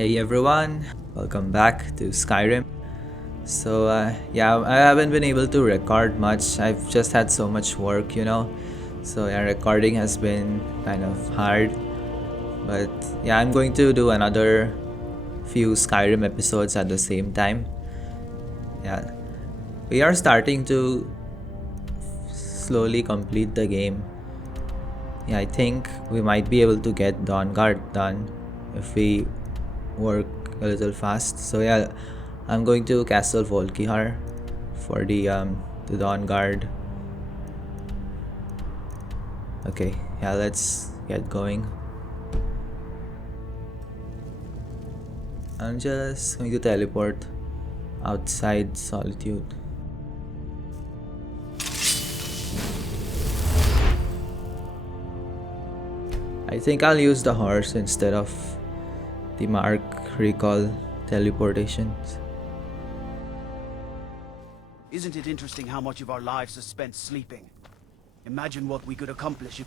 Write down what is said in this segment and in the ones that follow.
Hey everyone, welcome back to Skyrim. Yeah, I haven't been able to record much. I've just had so much work. So yeah, recording has been kind of hard. But yeah, I'm going to do another few Skyrim episodes at the same time. Yeah, we are starting to slowly complete the game. Yeah, I think we might be able to get Dawnguard done if we work a little fast. So yeah, I'm going to Castle Volkihar for the Dawn Guard. Okay, yeah, let's get going. I'm just going to teleport outside Solitude. I think I'll use the horse instead of the Mark Recall teleportations. Isn't it interesting how much of our lives is spent sleeping? Imagine what we could accomplish if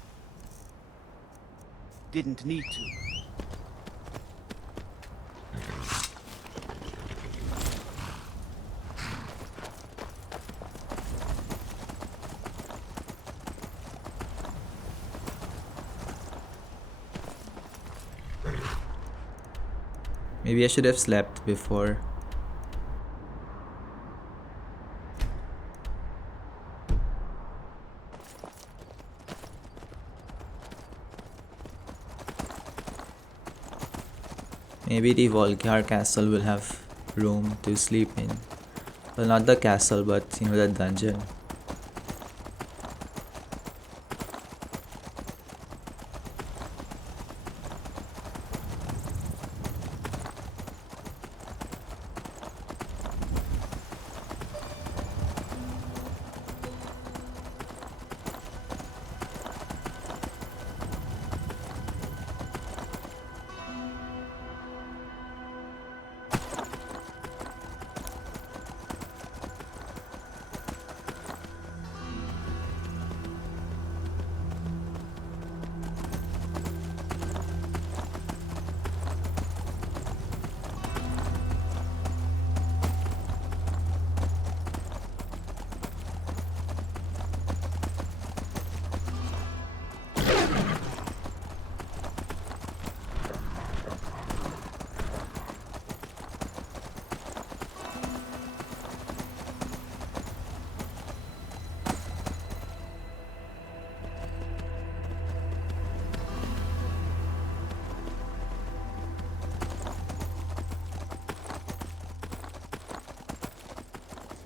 we didn't need to. Maybe I should have slept before. Maybe the Volkihar castle will have room to sleep in. Well, not the castle, but the dungeon.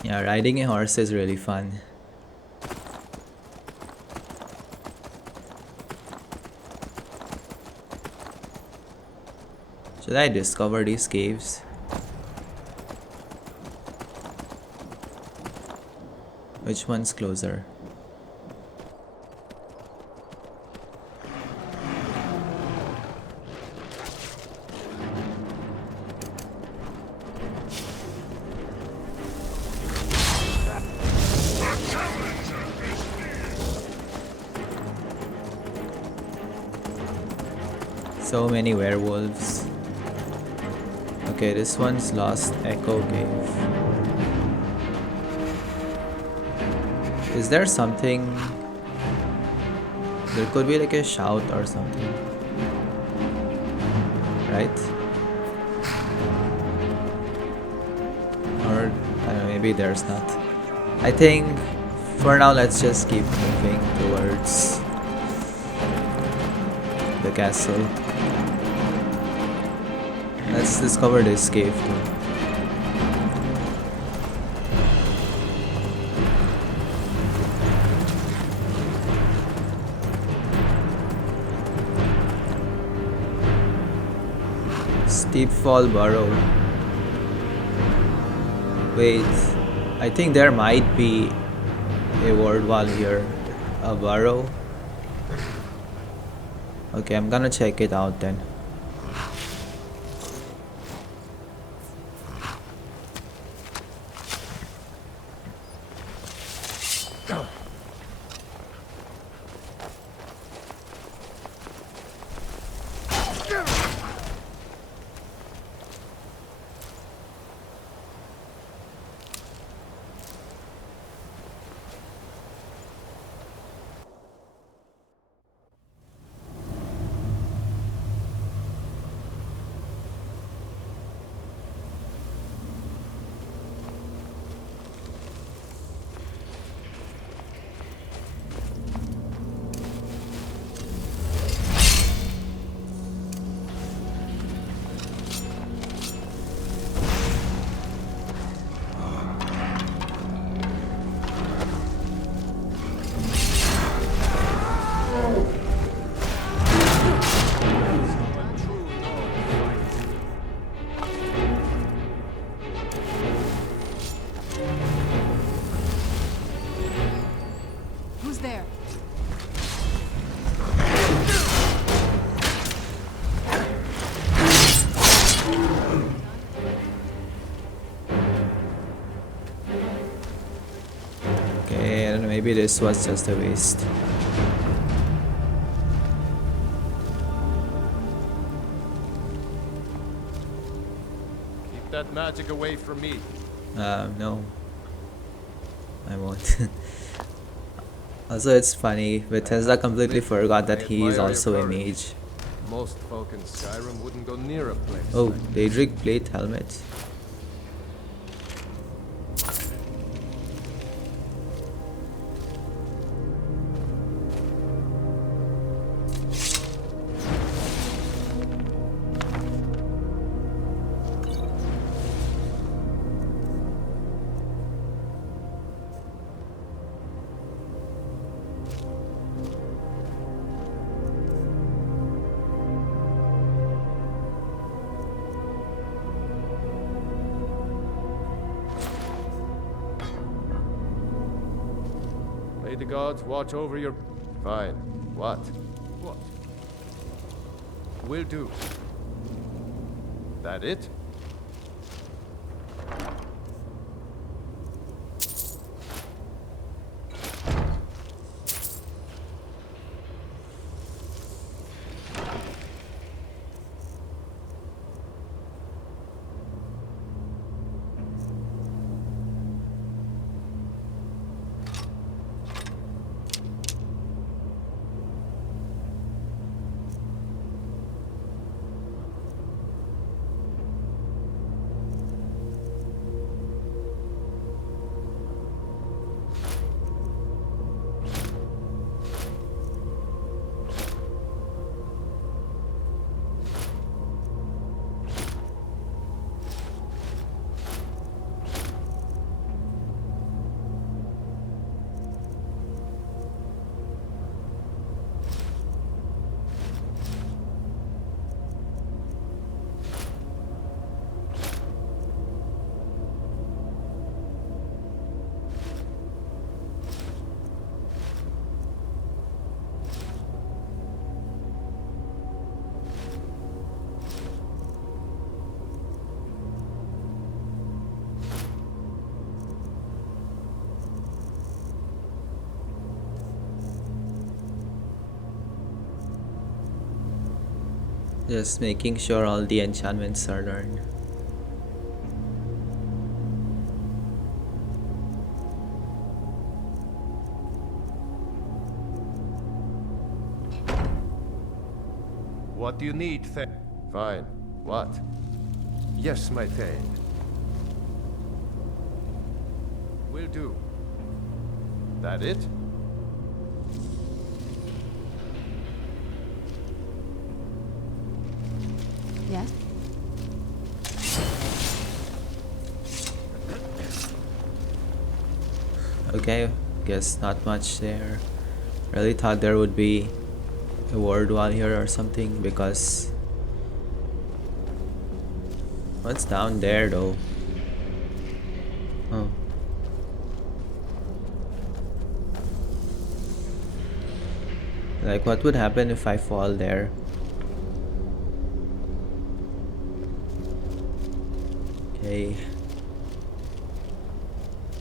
Yeah, riding a horse is really fun. Should I discover these caves? Which one's closer? So many werewolves. Okay, this one's Lost Echo Cave. Is there something? There could be like a shout or something. Right? Or, I don't know, maybe there's not. I think for now, let's just keep moving towards the castle. Let's discover this cave too. Steep Fall Burrow. Wait, I think there might be a ward wall here. A burrow. Okay, I'm gonna check it out then. maybe this was just a waste. Keep that magic away from me. No. I won't. Also, it's funny, Bethesda completely forgot that he is also a mage. Most folk in Skyrim wouldn't go near a place. Oh, like Daedric plate helmet. May the gods watch over your... Fine. What? What? Will do. That it? Just making sure all the enchantments are learned. What do you need, Thane? Fine. What? Yes, my Thane. Will do. That it? Yes? Okay, guess not much there. Really thought there would be a word wall here or something because... What's down there though? Oh. Like, what would happen if I fall there? Okay.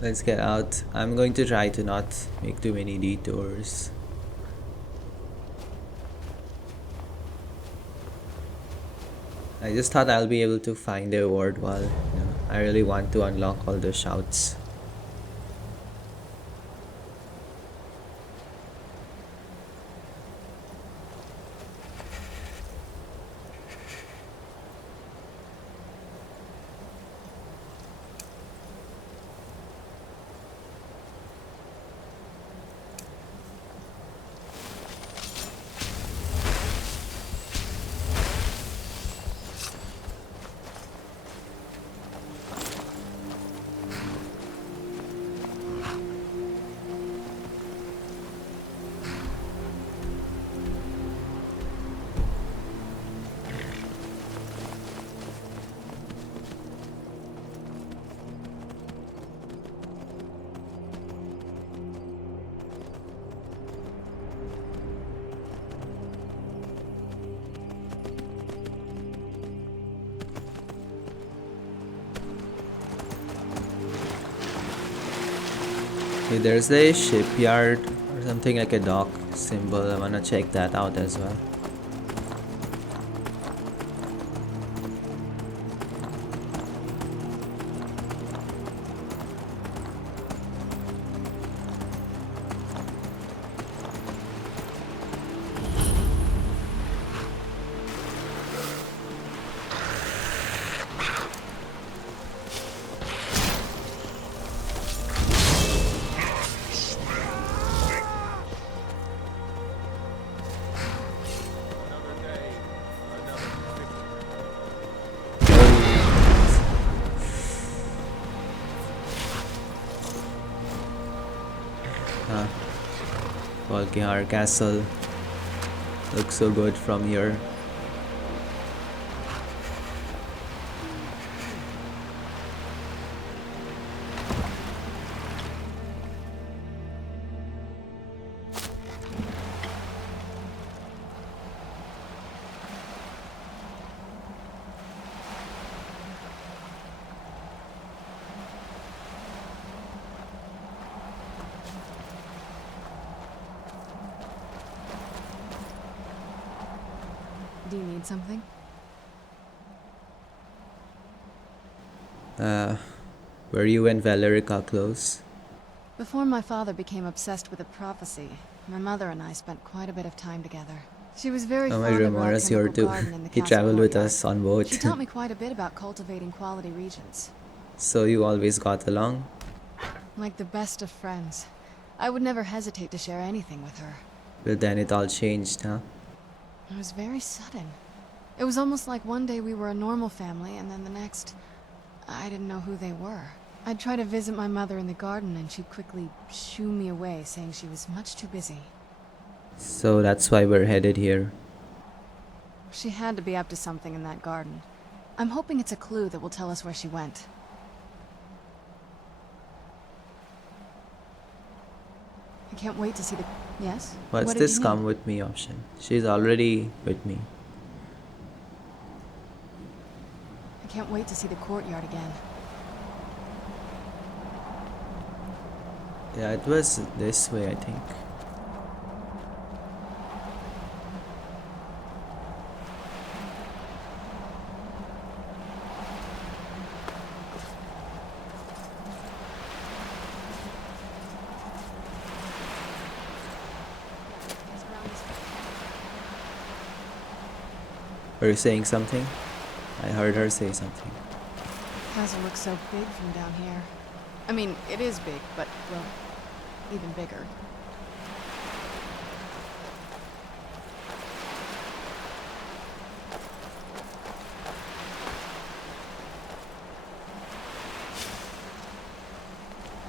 Let's get out. I'm going to try to not make too many detours. I just thought I'll be able to find a ward wall. You know, I really want to unlock all the shouts. Okay, there's a shipyard or something like a dock symbol. I wanna check that out as well. Volkihar Castle looks so good from here. Do you need something? Were you and Valerica close? Before my father became obsessed with a prophecy, my mother and I spent quite a bit of time together. She was very Oh, my fond of our remorse here alchemical too. garden in the He castle traveled with courtyard. us on boat. She taught me quite a bit about cultivating quality regions. So you always got along? Like the best of friends. I would never hesitate to share anything with her. But then it all changed, huh? It was very sudden. It was almost like one day we were a normal family, and then the next, I didn't know who they were. I'd try to visit my mother in the garden, and she'd quickly shoo me away, saying she was much too busy. So that's why we're headed here. She had to be up to something in that garden. I'm hoping it's a clue that will tell us where she went. I can't wait to see the... Yes? What's What did this you come need? with me option? She's already with me. I can't wait to see the courtyard again. Yeah, it was this way, I think. It's around this way. Were you saying something? I heard her say something. Castle looks so big from down here. I mean, it is big, but, well, even bigger.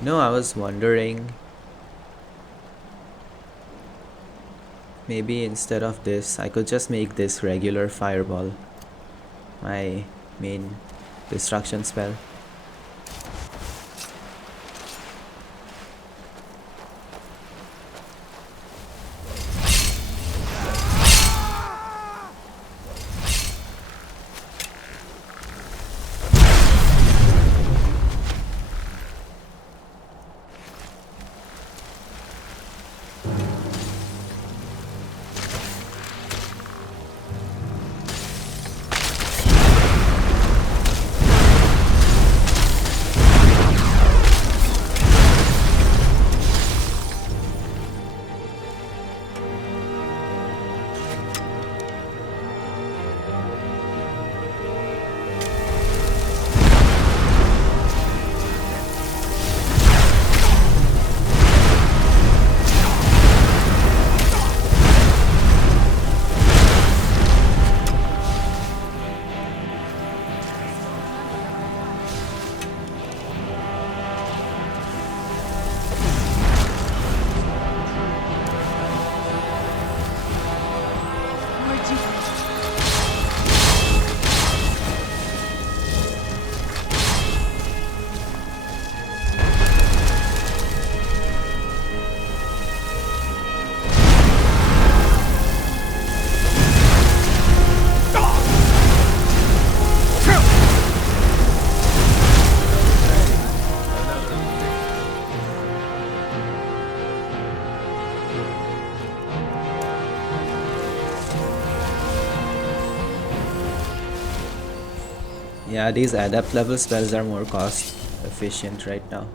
No, I was wondering. Maybe instead of this, I could just make this regular fireball my main destruction spell. Yeah, these adept level spells are more cost efficient right now.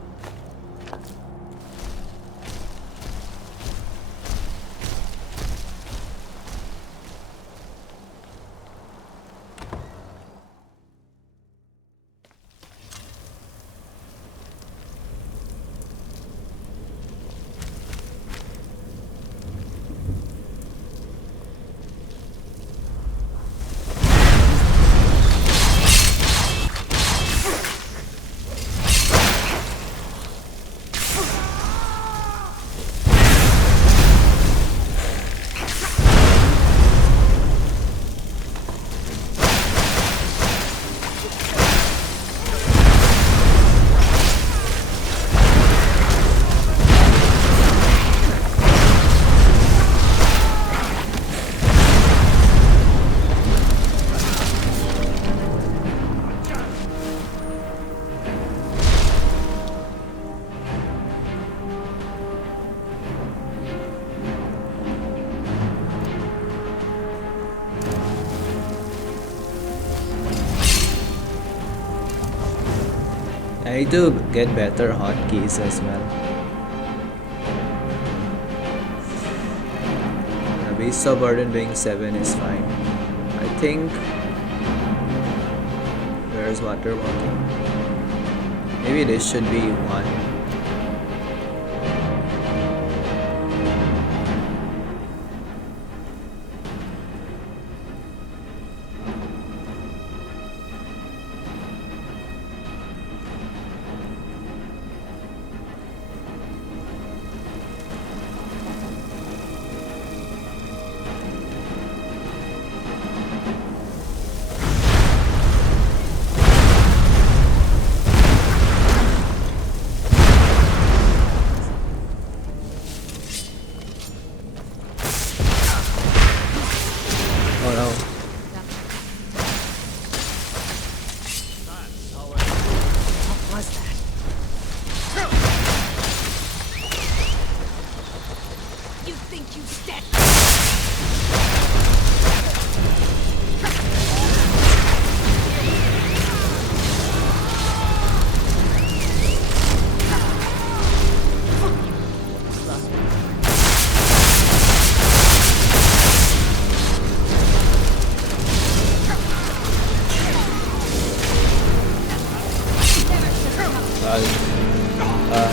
I need to get better hotkeys as well. The Beast of Burden being 7 is fine. I think... Where's water walking? Maybe this should be 1.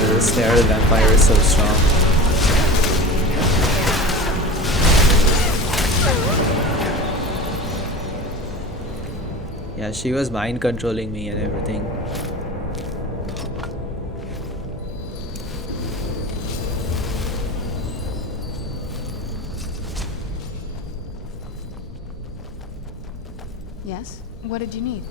The snare vampire is so strong. Yeah, she was mind controlling me and everything. Yes? What did you need?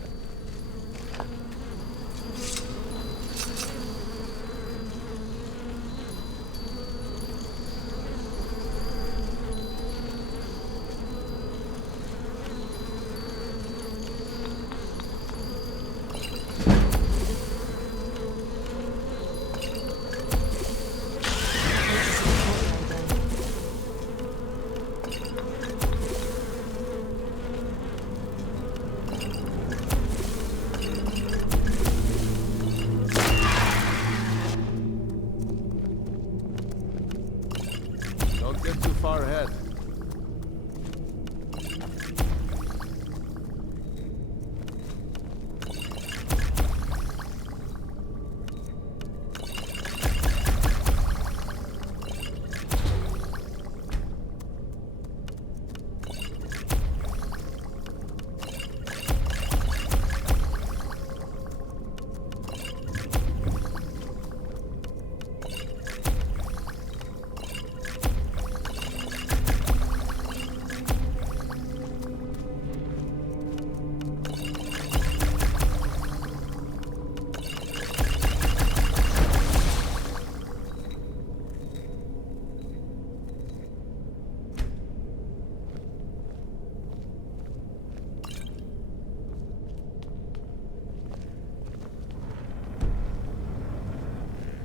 Don't get too far ahead.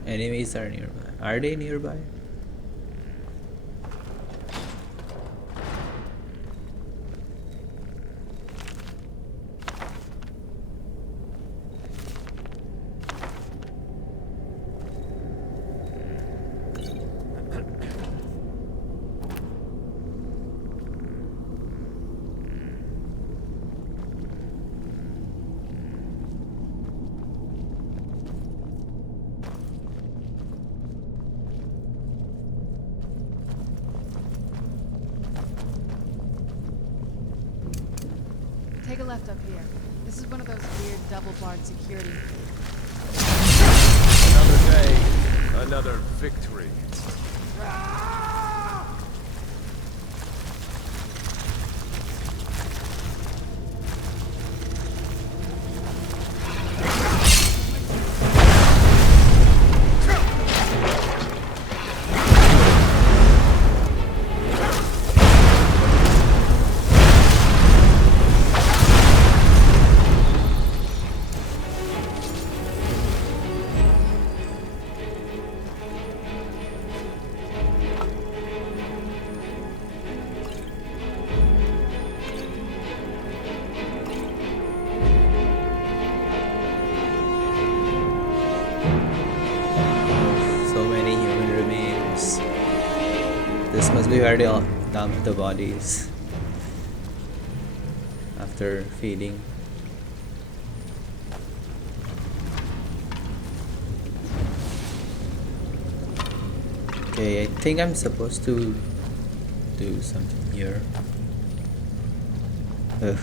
Enemies are nearby. Are they nearby? Undercroft up here. This is one of those weird double-barred security. Another day, another victory. So many human remains. This must be where they all dump the bodies after feeding. Okay, I think I'm supposed to do something here. Ugh.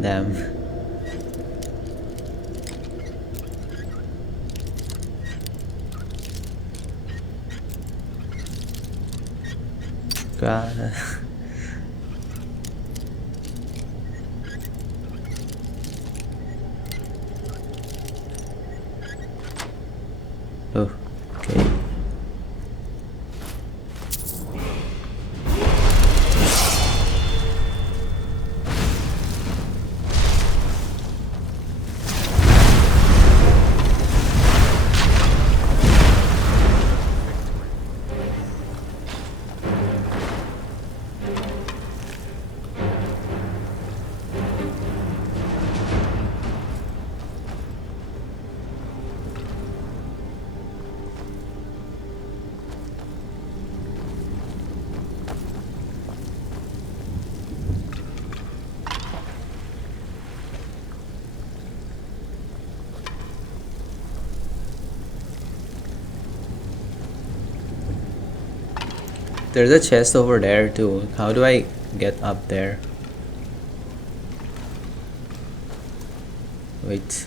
Damn. God. Oh, okay. There's a chest over there too. How do I get up there? Wait.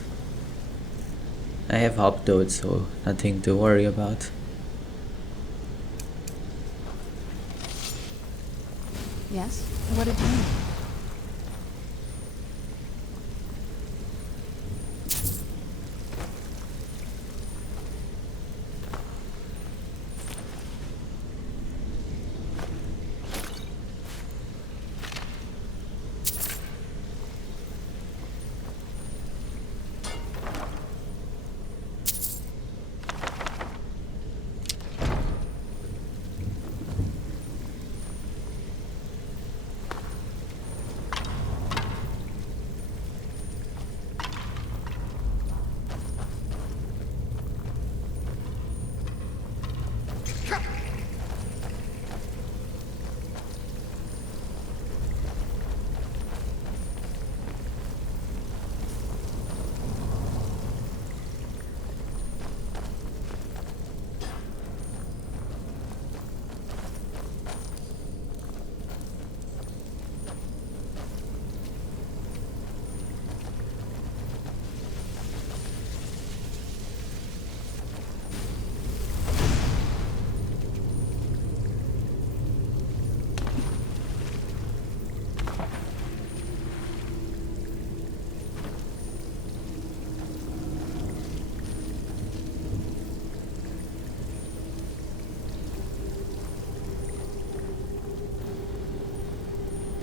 I have hop toad, so nothing to worry about. Yes? What did you need?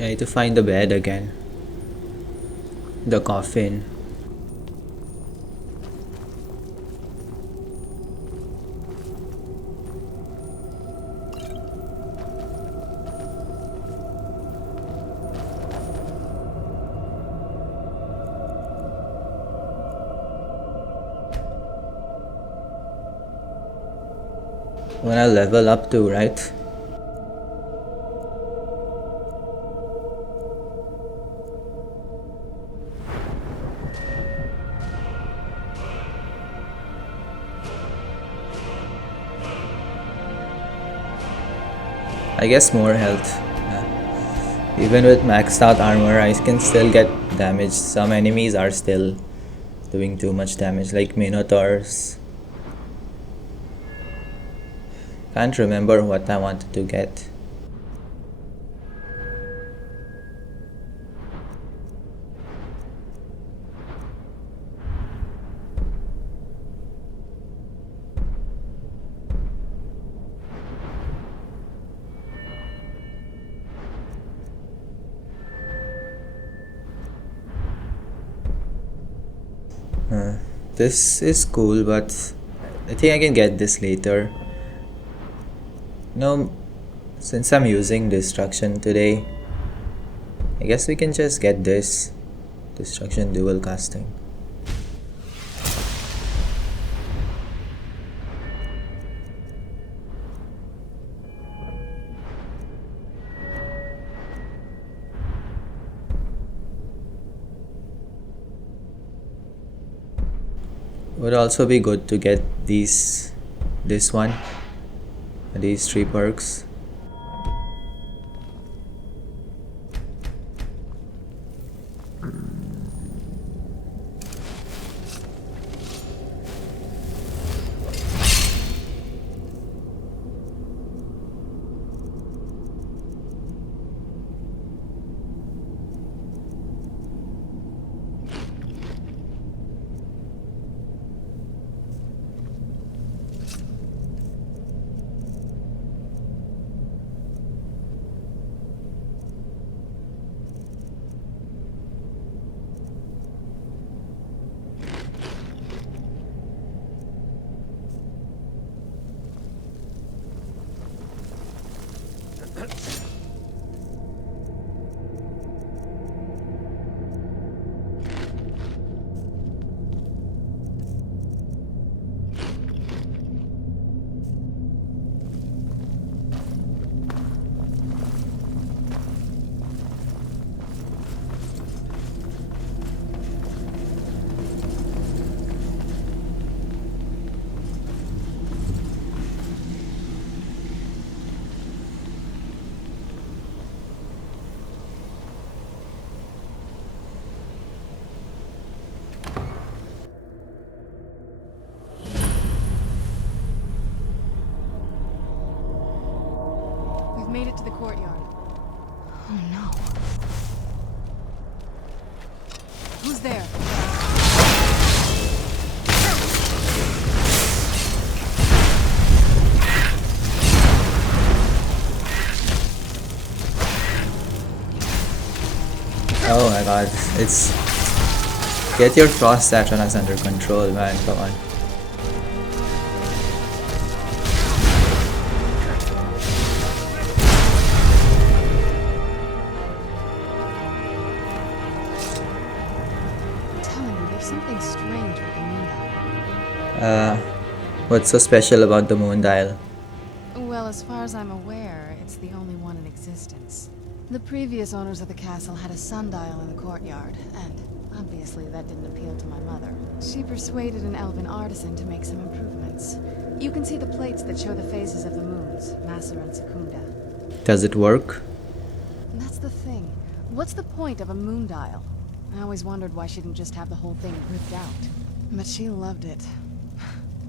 I need to find the bed again. The coffin. when I level up too, right? I guess more health. Yeah. Even with maxed out armor, I can still get damage. Some enemies are still doing too much damage, like Minotaurs. Can't remember what I wanted to get. This is cool, but I think I can get this later. No, since I'm using destruction today, I guess we can just get this destruction dual casting. Would also be good to get this one, these 3 perks. Made it to the courtyard. Oh no. Who's there? Oh my god, it's... Get your frost Saturnas under control, man, come on. Something strange with the moon dial. What's so special about the moon dial? Well, as far as I'm aware, it's the only one in existence. The previous owners of the castle had a sundial in the courtyard, and obviously that didn't appeal to my mother. She persuaded an elven artisan to make some improvements. You can see the plates that show the phases of the moons, Masser and Secunda. Does it work? And that's the thing. What's the point of a moon dial? I always wondered why she didn't just have the whole thing ripped out. But she loved it.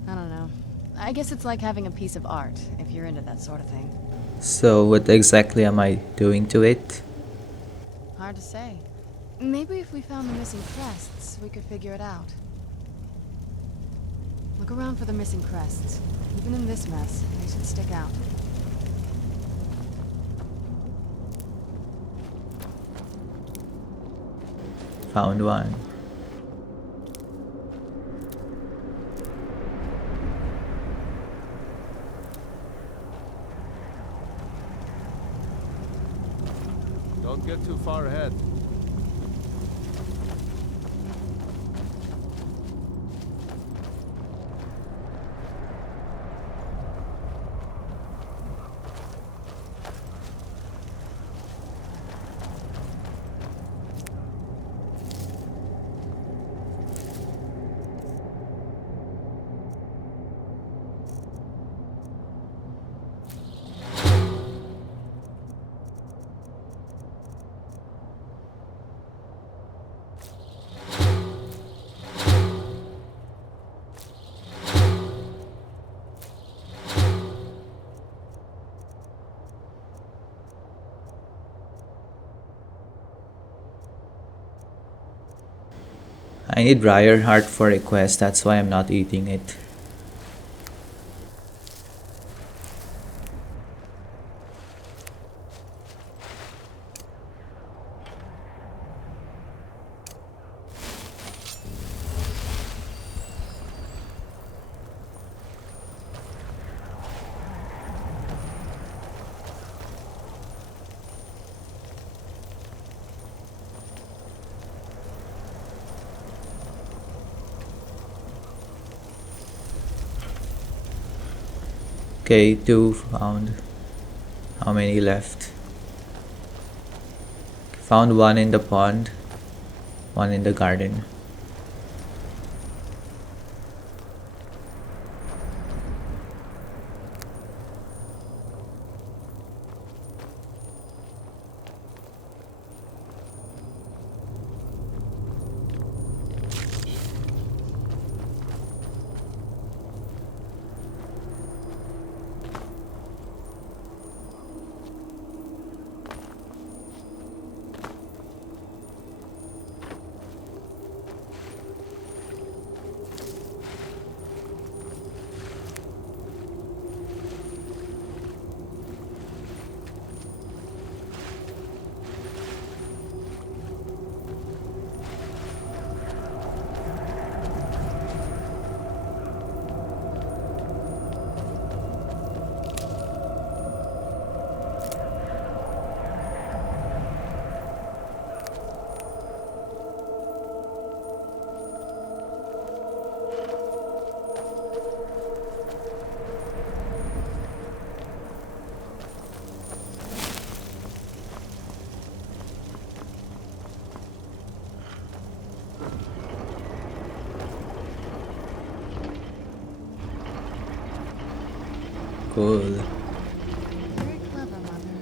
I don't know. I guess it's like having a piece of art, if you're into that sort of thing. So what exactly am I doing to it? Hard to say. Maybe if we found the missing crests, we could figure it out. Look around for the missing crests. Even in this mess, they should stick out. Found one. Don't get too far ahead. I need Briar Heart for a quest, that's why I'm not eating it. Okay, 2 found. How many left? Found 1 in the pond, 1 in the garden. Cool. Very clever, Mother.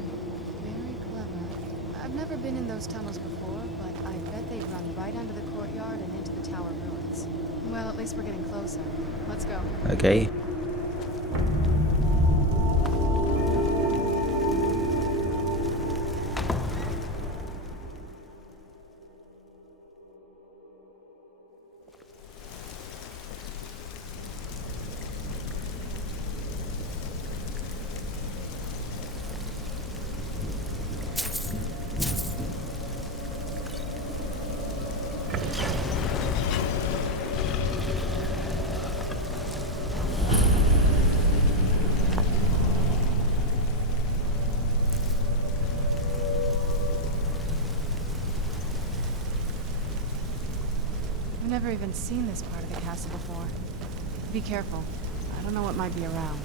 Very clever. I've never been in those tunnels before, but I bet they run right under the courtyard and into the tower ruins. Well, at least we're getting closer. Let's go. Okay. I've never even seen this part of the castle before. Be careful. I don't know what might be around.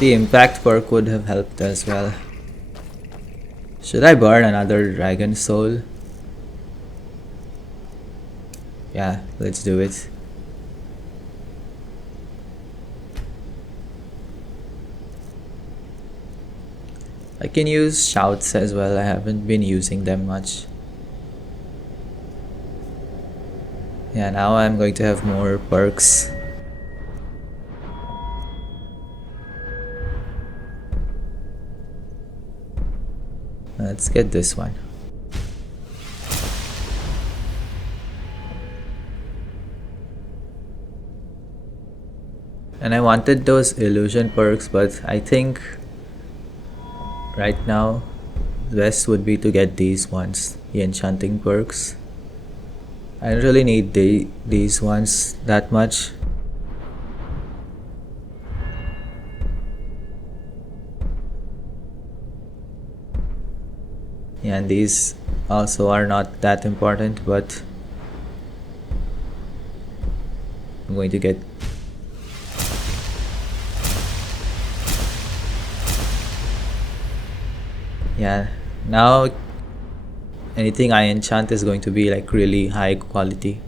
The impact perk would have helped as well. Should I burn another dragon soul? Yeah, let's do it. I can use shouts as well. I haven't been using them much. Yeah, now I'm going to have more perks. Let's get this one. And I wanted those illusion perks, but I think right now the best would be to get these ones, the enchanting perks. I don't really need these ones that much. Yeah, and these also are not that important, but I'm going to get. Yeah, now anything I enchant is going to be like really high quality.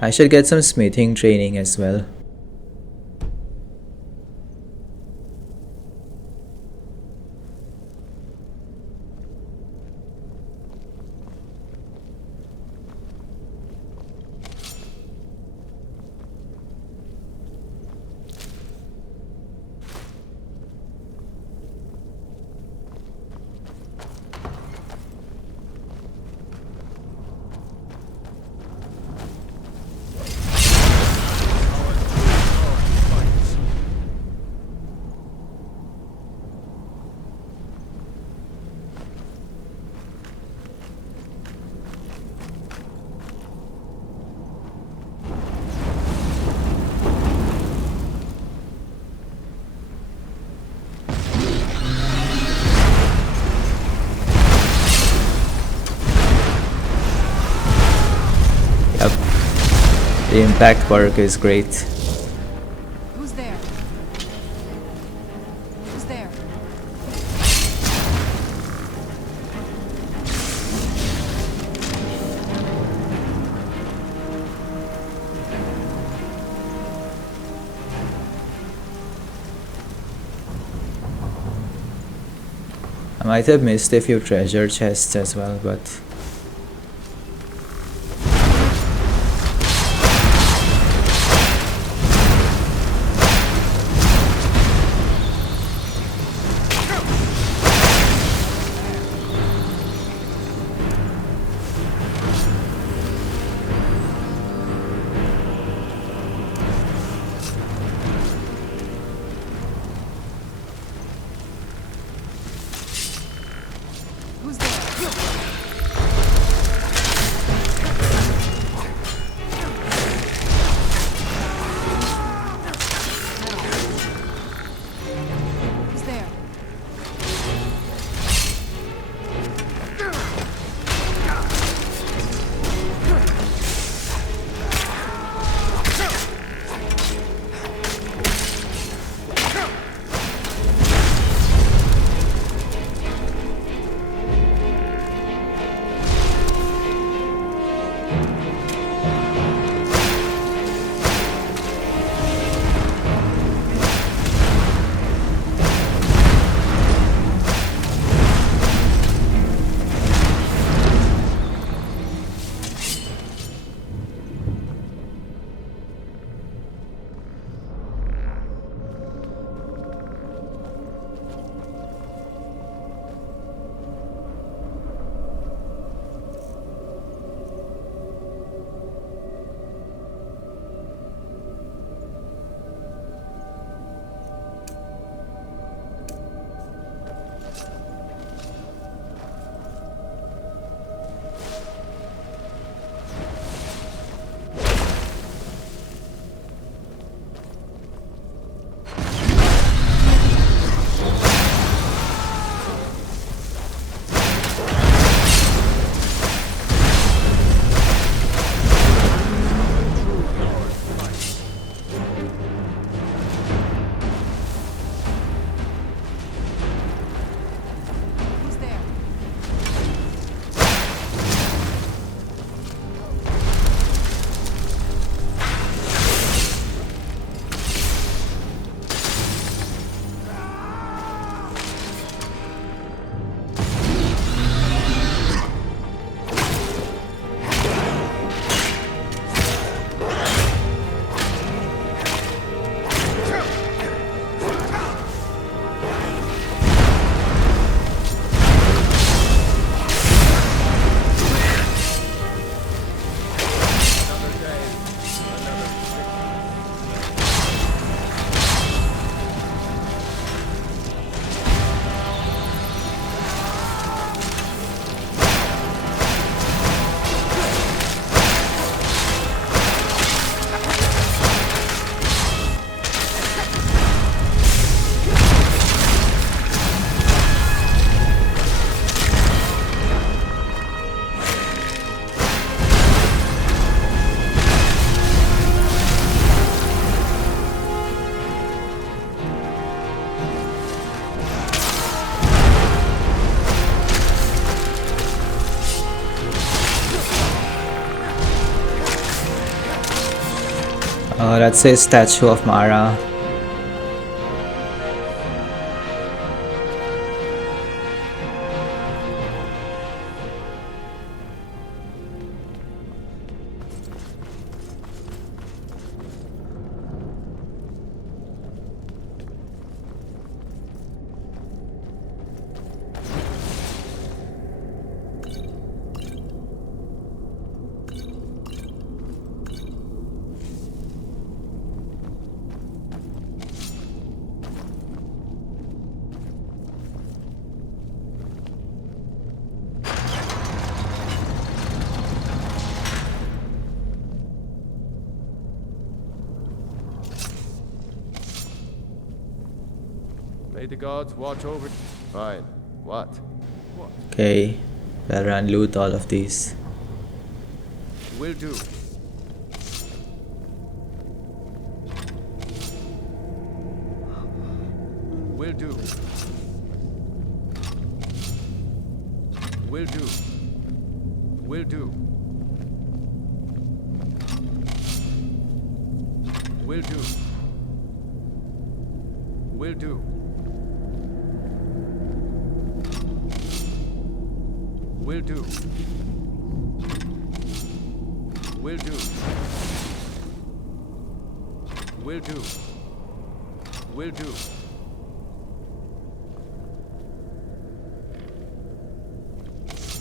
I should get some smithing training as well. Yep, the impact perk is great. Who's there? Who's there? I might have missed a few treasure chests as well, but Who's there? That's a statue of Mara. May the gods watch over. Fine. What? Okay, better unloot all of these. Will do. Will do. Will do. Will do. Will do. Will do. Will do. Will do. Will do. Will do.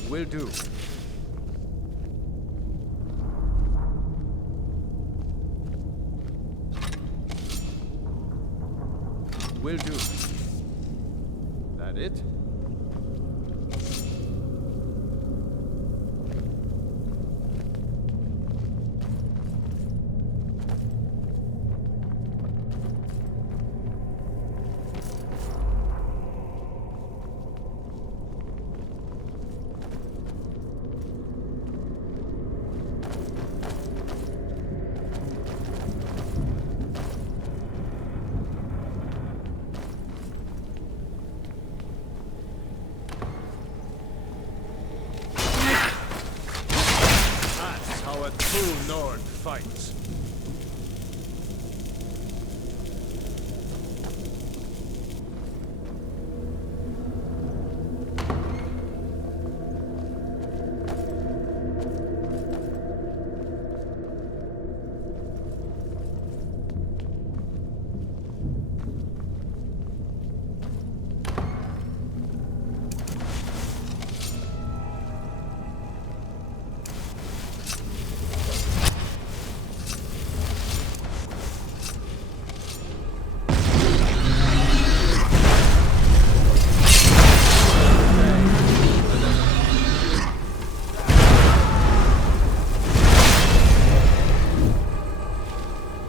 Will do. Will do. That it? A true Nord fights.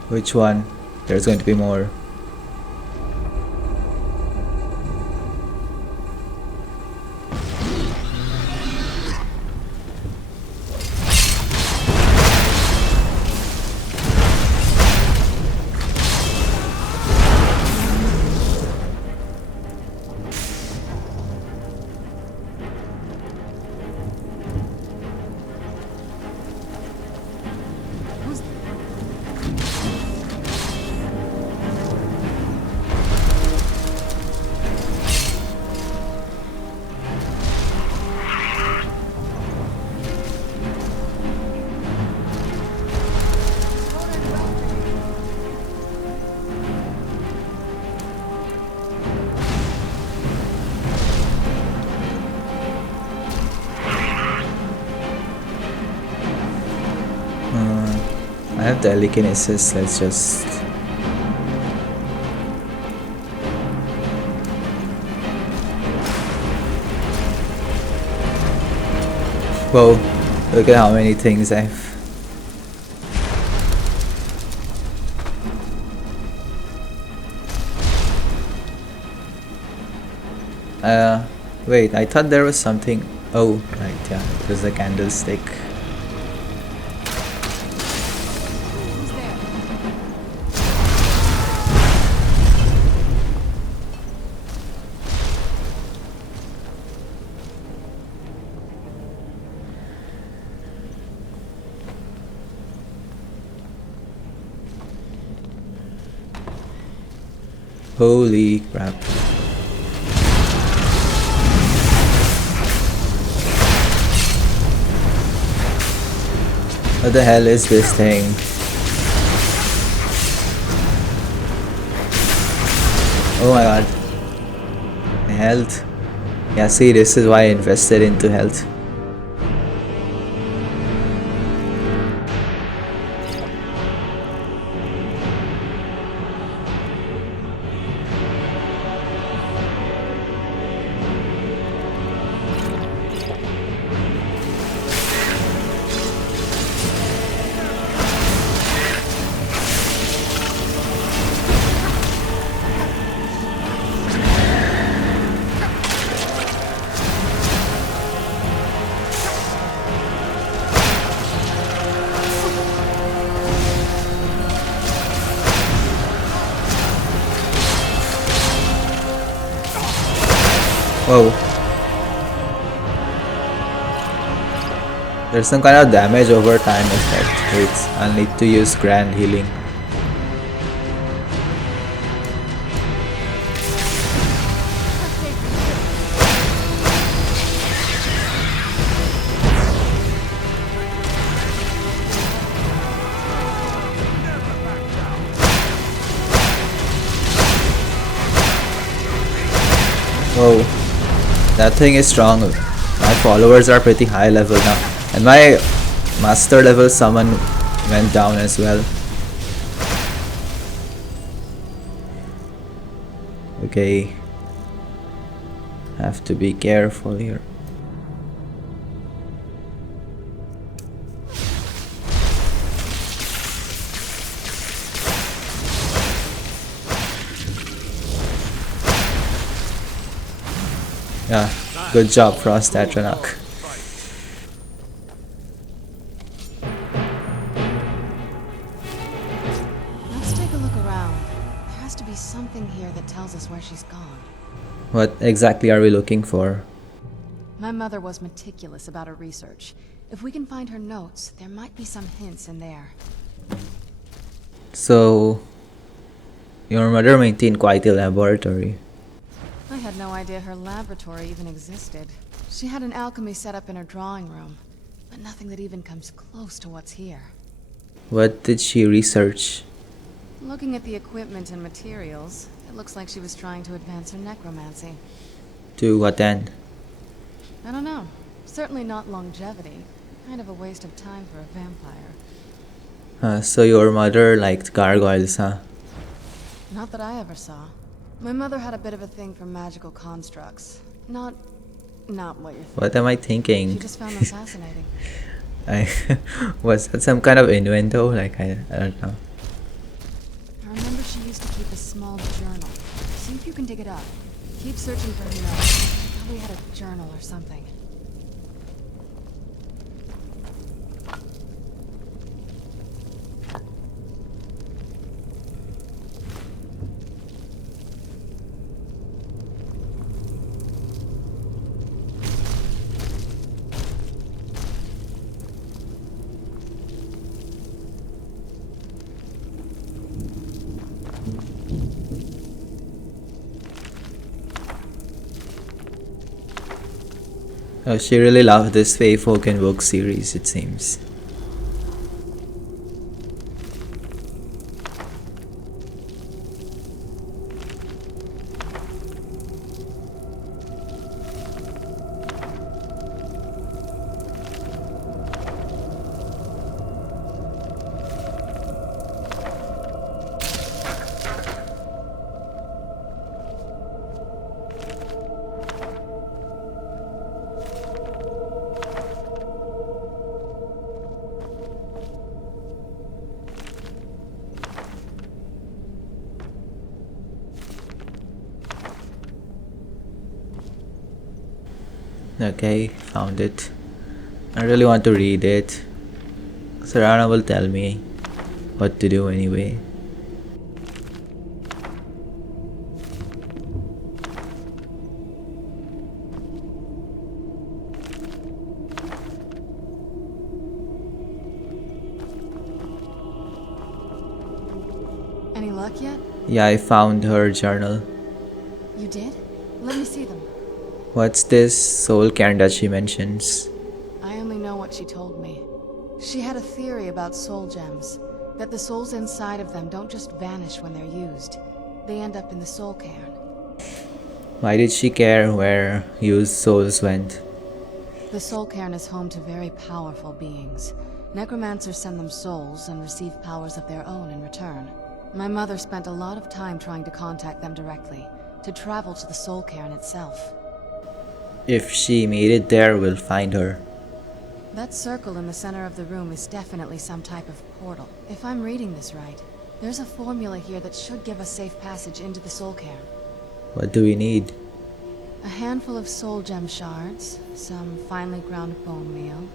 Which one? There's going to be more. I have telekinesis, let's just... Whoa, look at how many things I've... Wait, I thought there was something... Oh, right, yeah, it was a candlestick. Holy crap. What the hell is this thing? Oh my god. Health. Yeah, see, this is why I invested into health. Whoa. There's some kind of damage over time effect. Wait, I'll need to use grand healing. Whoa. That thing is strong. My followers are pretty high level now. And my master level summon went down as well. Okay. Have to be careful here. Yeah, good job, Frost Atronach. Let's take a look around. There has to be something here that tells us where she's gone. What exactly are we looking for? My mother was meticulous about her research. If we can find her notes, there might be some hints in there. So, your mother maintained quite a laboratory. I had no idea her laboratory even existed. She had an alchemy set up in her drawing room, but nothing that even comes close to what's here. What did she research? Looking at the equipment and materials, it looks like she was trying to advance her necromancy. To what end? I don't know. Certainly not longevity. Kind of a waste of time for a vampire. So your mother liked gargoyles, huh? Not that I ever saw. My mother had a bit of a thing for magical constructs. Not what you're thinking. What am I thinking? She just found them fascinating. Was that some kind of innuendo? Like, I don't know. I remember she used to keep a small journal. See if you can dig it up. Keep searching for her notes. Probably had a journal or something. Oh, she really loved this Fae Folk Invoke series, it seems. Okay, found it. I really want to read it. Sarana will tell me what to do anyway. Any luck yet? Yeah, I found her journal. You did? Let me see them. What's this soul cairn that she mentions? I only know what she told me. She had a theory about soul gems, that the souls inside of them don't just vanish when they're used. They end up in the soul cairn. Why did she care where used souls went? The soul cairn is home to very powerful beings. Necromancers send them souls and receive powers of their own in return. My mother spent a lot of time trying to contact them directly, to travel to the soul cairn itself. If she made it there, we'll find her. That circle in the center of the room is definitely some type of portal. If I'm reading this right, there's a formula here that should give us safe passage into the soul cairn. What do we need? A handful of soul gem shards, some finely ground bone meal,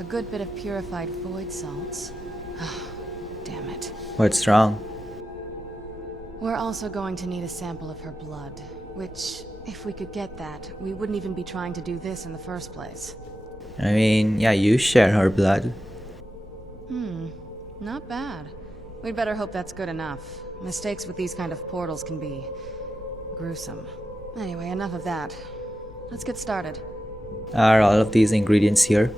a good bit of purified void salts. Damn it. What's wrong? We're also going to need a sample of her blood, which, if we could get that, we wouldn't even be trying to do this in the first place. I mean, yeah, you share her blood. Not bad. We'd better hope that's good enough. Mistakes with these kind of portals can be gruesome. Anyway, enough of that. Let's get started. Are all of these ingredients here?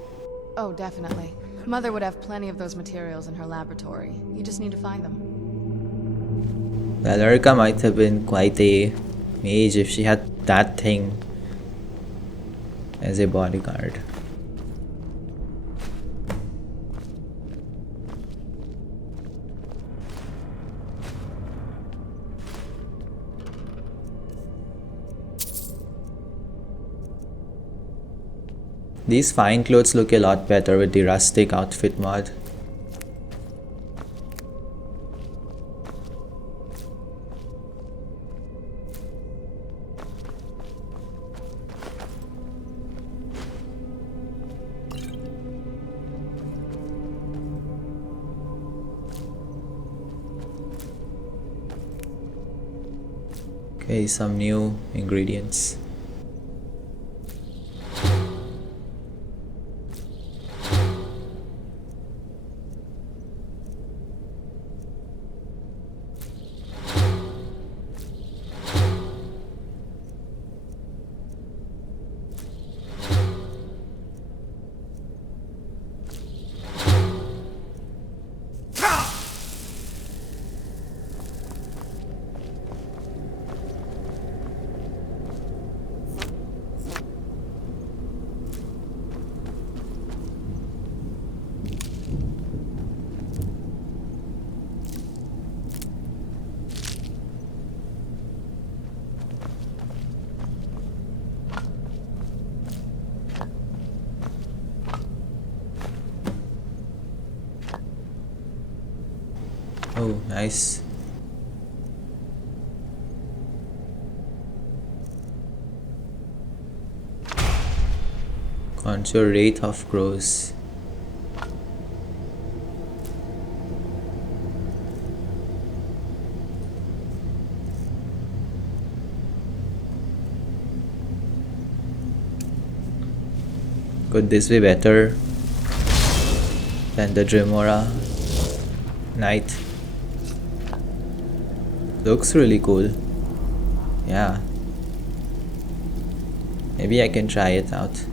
Oh, definitely. Mother would have plenty of those materials in her laboratory. You just need to find them. Valerica might have been quite a mage if she had that thing as a bodyguard. These fine clothes look a lot better with the rustic outfit mod. Okay, some new ingredients. Oh, nice. Conjure Wraith of Crows. Could this be better than the Dremora Knight? Looks really cool. Yeah. Maybe I can try it out.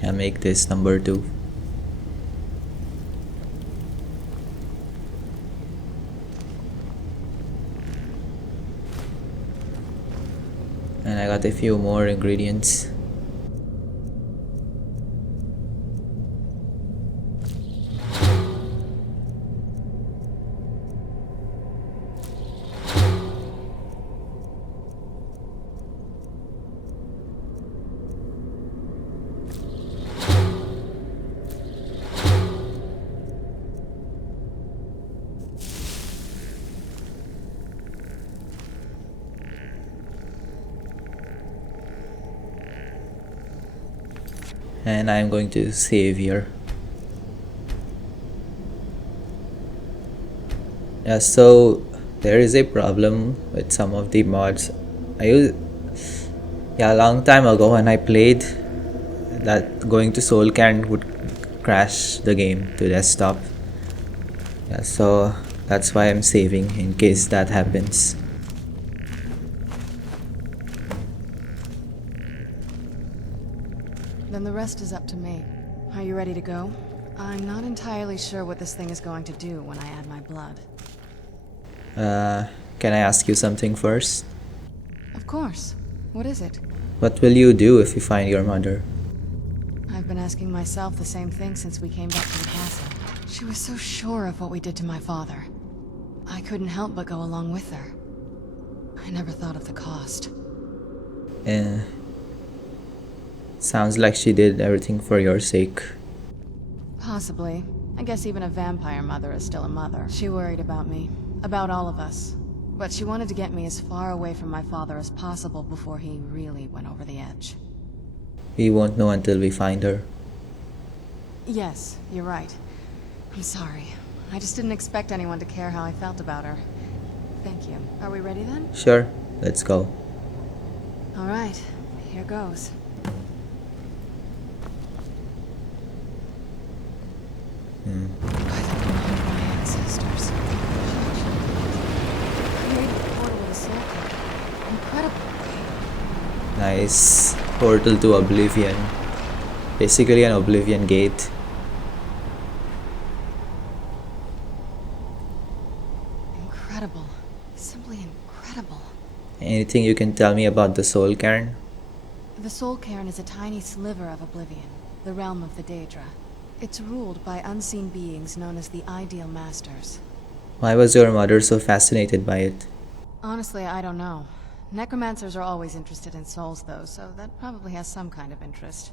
Yeah, make this number 2. And I got a few more ingredients. And I'm going to save here. Yeah, so there is a problem with some of the mods. I use, yeah, a long time ago when I played, that going to Soul Cairn would crash the game to desktop. Yeah, so that's why I'm saving in case that happens. Then the rest is up to me. Are you ready to go? I'm not entirely sure what this thing is going to do when I add my blood. Can I ask you something first? Of course. What is it? What will you do if you find your mother? I've been asking myself the same thing since we came back to the castle. She was so sure of what we did to my father. I couldn't help but go along with her. I never thought of the cost. Sounds like she did everything for your sake. Possibly. I guess even a vampire mother is still a mother. She worried about me. About all of us. But she wanted to get me as far away from my father as possible before he really went over the edge. We won't know until we find her. Yes, you're right. I'm sorry. I just didn't expect anyone to care how I felt about her. Thank you. Are we ready then? Sure, let's go. All right. Here goes. By the blood of my ancestors. Created a portal with a soul code. Incredible. Nice. Portal to Oblivion. Basically an Oblivion gate. Incredible. Simply incredible. Anything you can tell me about the Soul Cairn? The Soul Cairn is a tiny sliver of Oblivion, the realm of the Daedra. It's ruled by unseen beings known as the Ideal Masters. Why was your mother so fascinated by it? Honestly, I don't know. Necromancers are always interested in souls, though, so that probably has some kind of interest.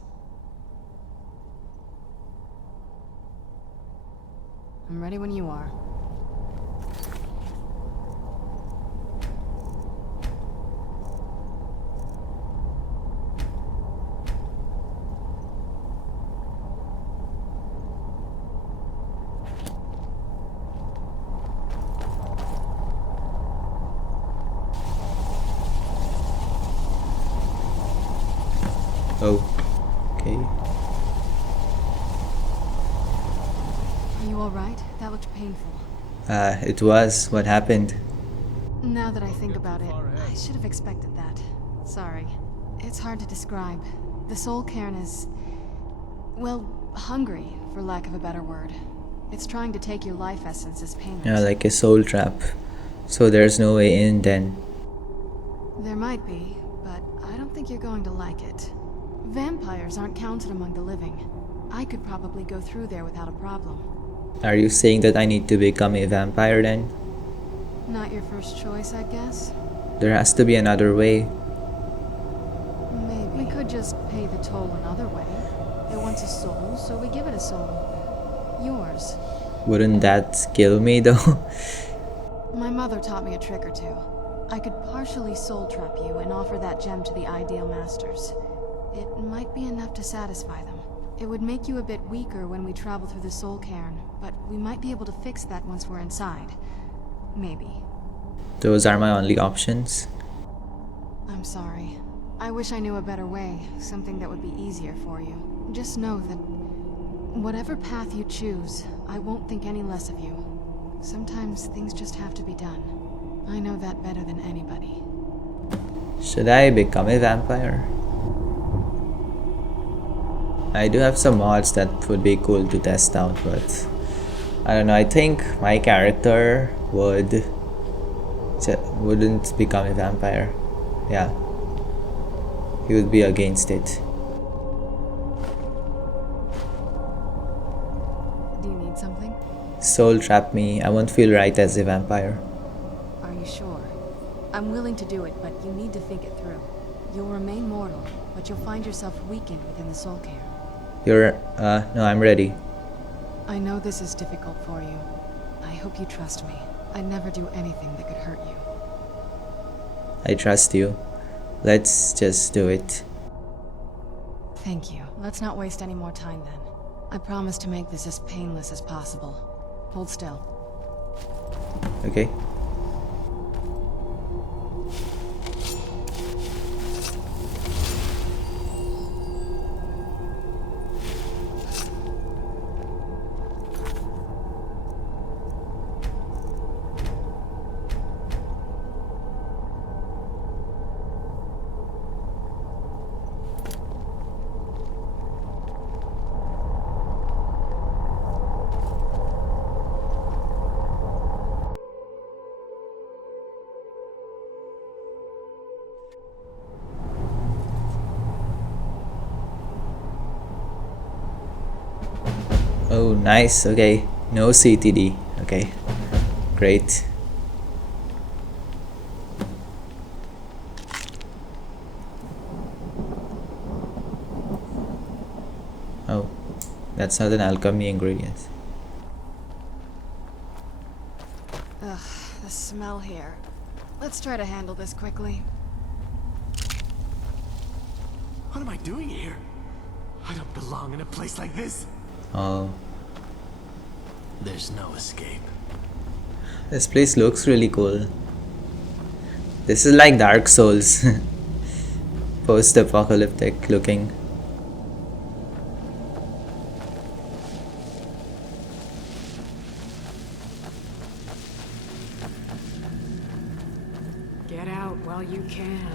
I'm ready when you are. Oh, okay. Are you alright? That looked painful. It was. What happened? Now that I think about it, I should have expected that. Sorry. It's hard to describe. The Soul Cairn is... well, hungry, for lack of a better word. It's trying to take your life essence as payment. Yeah, like a soul trap. So there's no way in then. There might be, but I don't think you're going to like it. Vampires aren't counted among the living. I could probably go through there without a problem. Are you saying that I need to become a vampire then? Not your first choice, I guess? There has to be another way. Maybe. We could just pay the toll another way. It wants a soul, so we give it a soul. Yours. Wouldn't that kill me though? My mother taught me a trick or two. I could partially soul trap you and offer that gem to the Ideal Masters. It might be enough to satisfy them. It would make you a bit weaker when we travel through the Soul Cairn, but we might be able to fix that once we're inside. Maybe. Those are my only options. I'm sorry. I wish I knew a better way, something that would be easier for you. Just know that whatever path you choose, I won't think any less of you. Sometimes things just have to be done. I know that better than anybody. Should I become a vampire? I do have some mods that would be cool to test out, but I don't know. I think my character wouldn't become a vampire. Yeah, he would be against it. Do you need something? Soul trap me. I won't feel right as a vampire. Are you sure? I'm willing to do it, but you need to think it through. You'll remain mortal, but you'll find yourself weakened within the Soul Cairn. No, I'm ready. I know this is difficult for you. I hope you trust me. I'd never do anything that could hurt you. I trust you. Let's just do it. Thank you. Let's not waste any more time then. I promise to make this as painless as possible. Hold still. Okay. Oh, nice. Okay. No CTD. Okay. Great. Oh, that's not an alchemy ingredient. Ugh, the smell here. Let's try to handle this quickly. What am I doing here? I don't belong in a place like this. Oh, There's no escape. this place looks really cool. This is like Dark Souls. Post-apocalyptic looking. Get out while you can.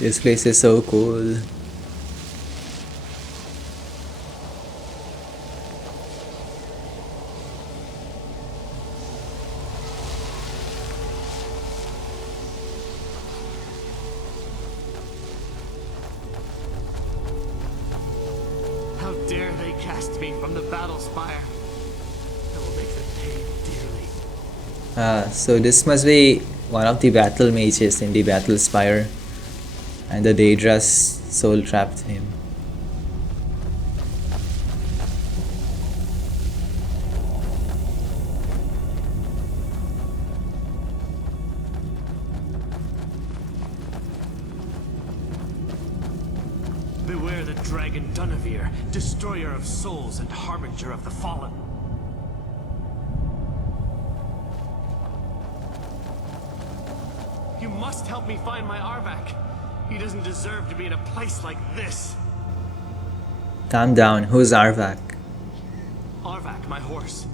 This place is so cool. How dare they cast me from the battle spire? I will make them pay dearly. So this must be one of the battle mages in the battle spire. And the Daedra's soul trapped him. Beware the dragon Dunavir, destroyer of souls and harbinger of the fallen. You must help me find my Arvak. He doesn't deserve to be in a place like this. Calm down. Who's Arvak? Arvak, my horse.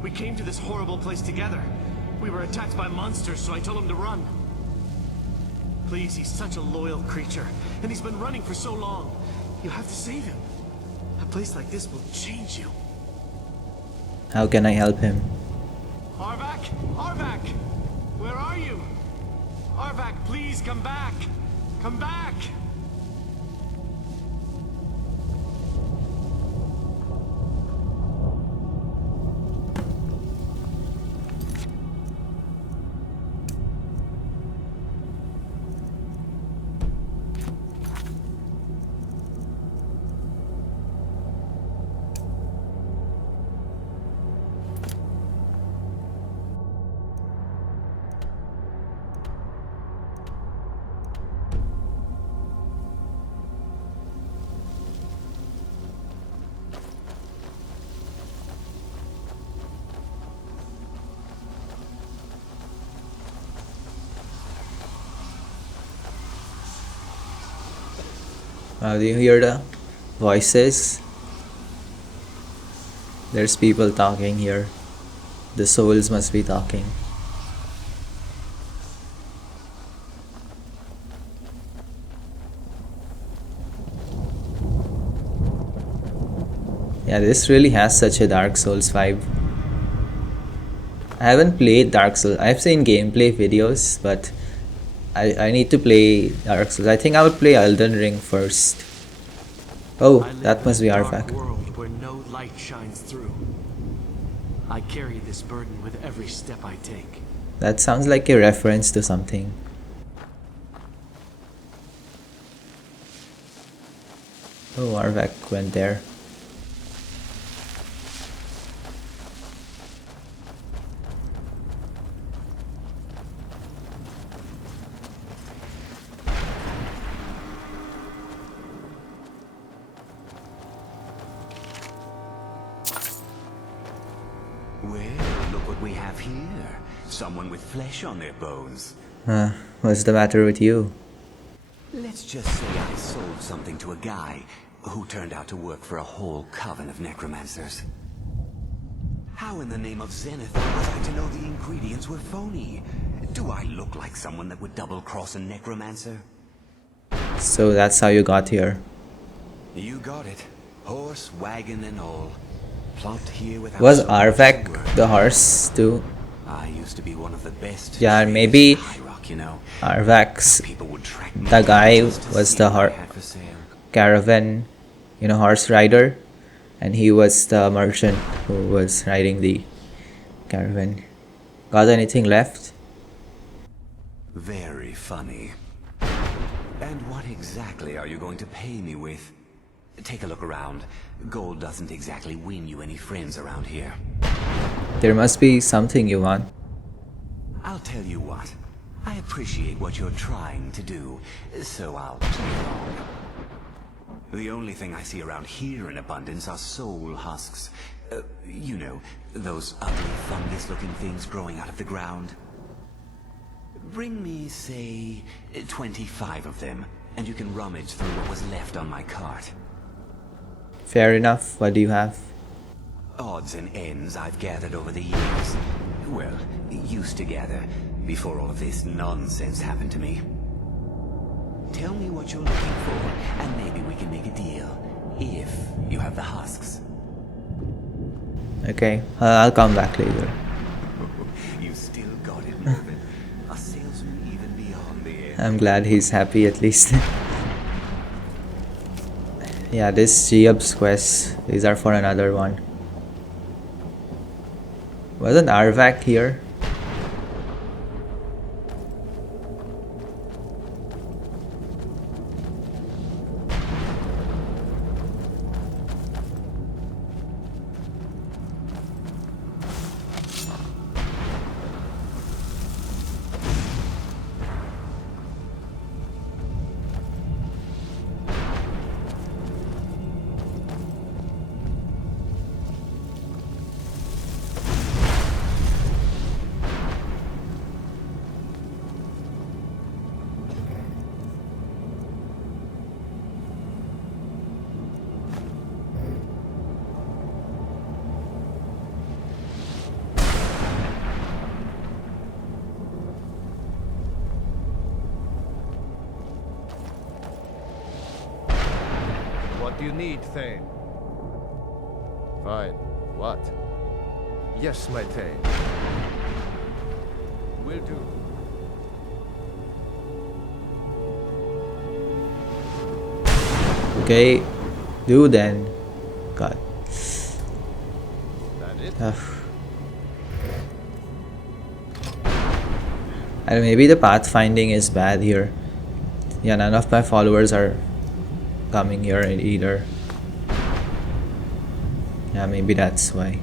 We came to this horrible place together. We were attacked by monsters, so I told him to run. Please, he's such a loyal creature, and he's been running for so long. You have to save him. A place like this will change you. How can I help him? Arvak! Arvak! Where are you? Arvak, please come back! Come back! Do you hear the voices? There's people talking here. The souls must be talking. Yeah, this really has such a Dark Souls vibe. I haven't played Dark Souls. I've seen gameplay videos, but I need to play Dark Souls. I think I would play Elden Ring first. Oh, I live that must be in a dark Arvak. world where no light shines through. I carry this burden with every step I take. That sounds like a reference to something. Oh, Arvak went there. Well, look what we have here. Someone with flesh on their bones. What's the matter with you? Let's just say I sold something to a guy who turned out to work for a whole coven of necromancers. How in the name of Zenith was I to know the ingredients were phony? Do I look like someone that would double-cross a necromancer? So that's how you got here. You got it. Horse, wagon, and all. Plopped here without Was so much Arvak work. the horse too? I used to be one of the best. Yeah, traders maybe in High Rock, you know. Arvak's People would track me the guy just to was see the what I had for sale. caravan, horse rider, and he was the merchant who was riding the caravan. Got anything left? Very funny. And what exactly are you going to pay me with? Take a look around. Gold doesn't exactly win you any friends around here. There must be something you want. I'll tell you what. I appreciate what you're trying to do, so I'll play along. The only thing I see around here in abundance are soul husks. You know, those ugly fungus-looking things growing out of the ground. Bring me, say, 25 of them, and you can rummage through what was left on my cart. Fair enough. What do you have? Odds and ends I've gathered over the years. Well, used to gather, before all of this nonsense happened to me. Tell me what you're looking for, and maybe we can make a deal. If you have the husks. Okay, I'll come back later. You still got it moving. A salesman even beyond the end. I'm glad he's happy at least. Yeah, this Geob's quest, these are for another one. Wasn't Arvak here? What do you need, Thane? Fine. What? Yes, my Thane. Will do. Okay, do then. God. That it? And maybe the pathfinding is bad here. Yeah, none of my followers are coming here either. Yeah, maybe that's why.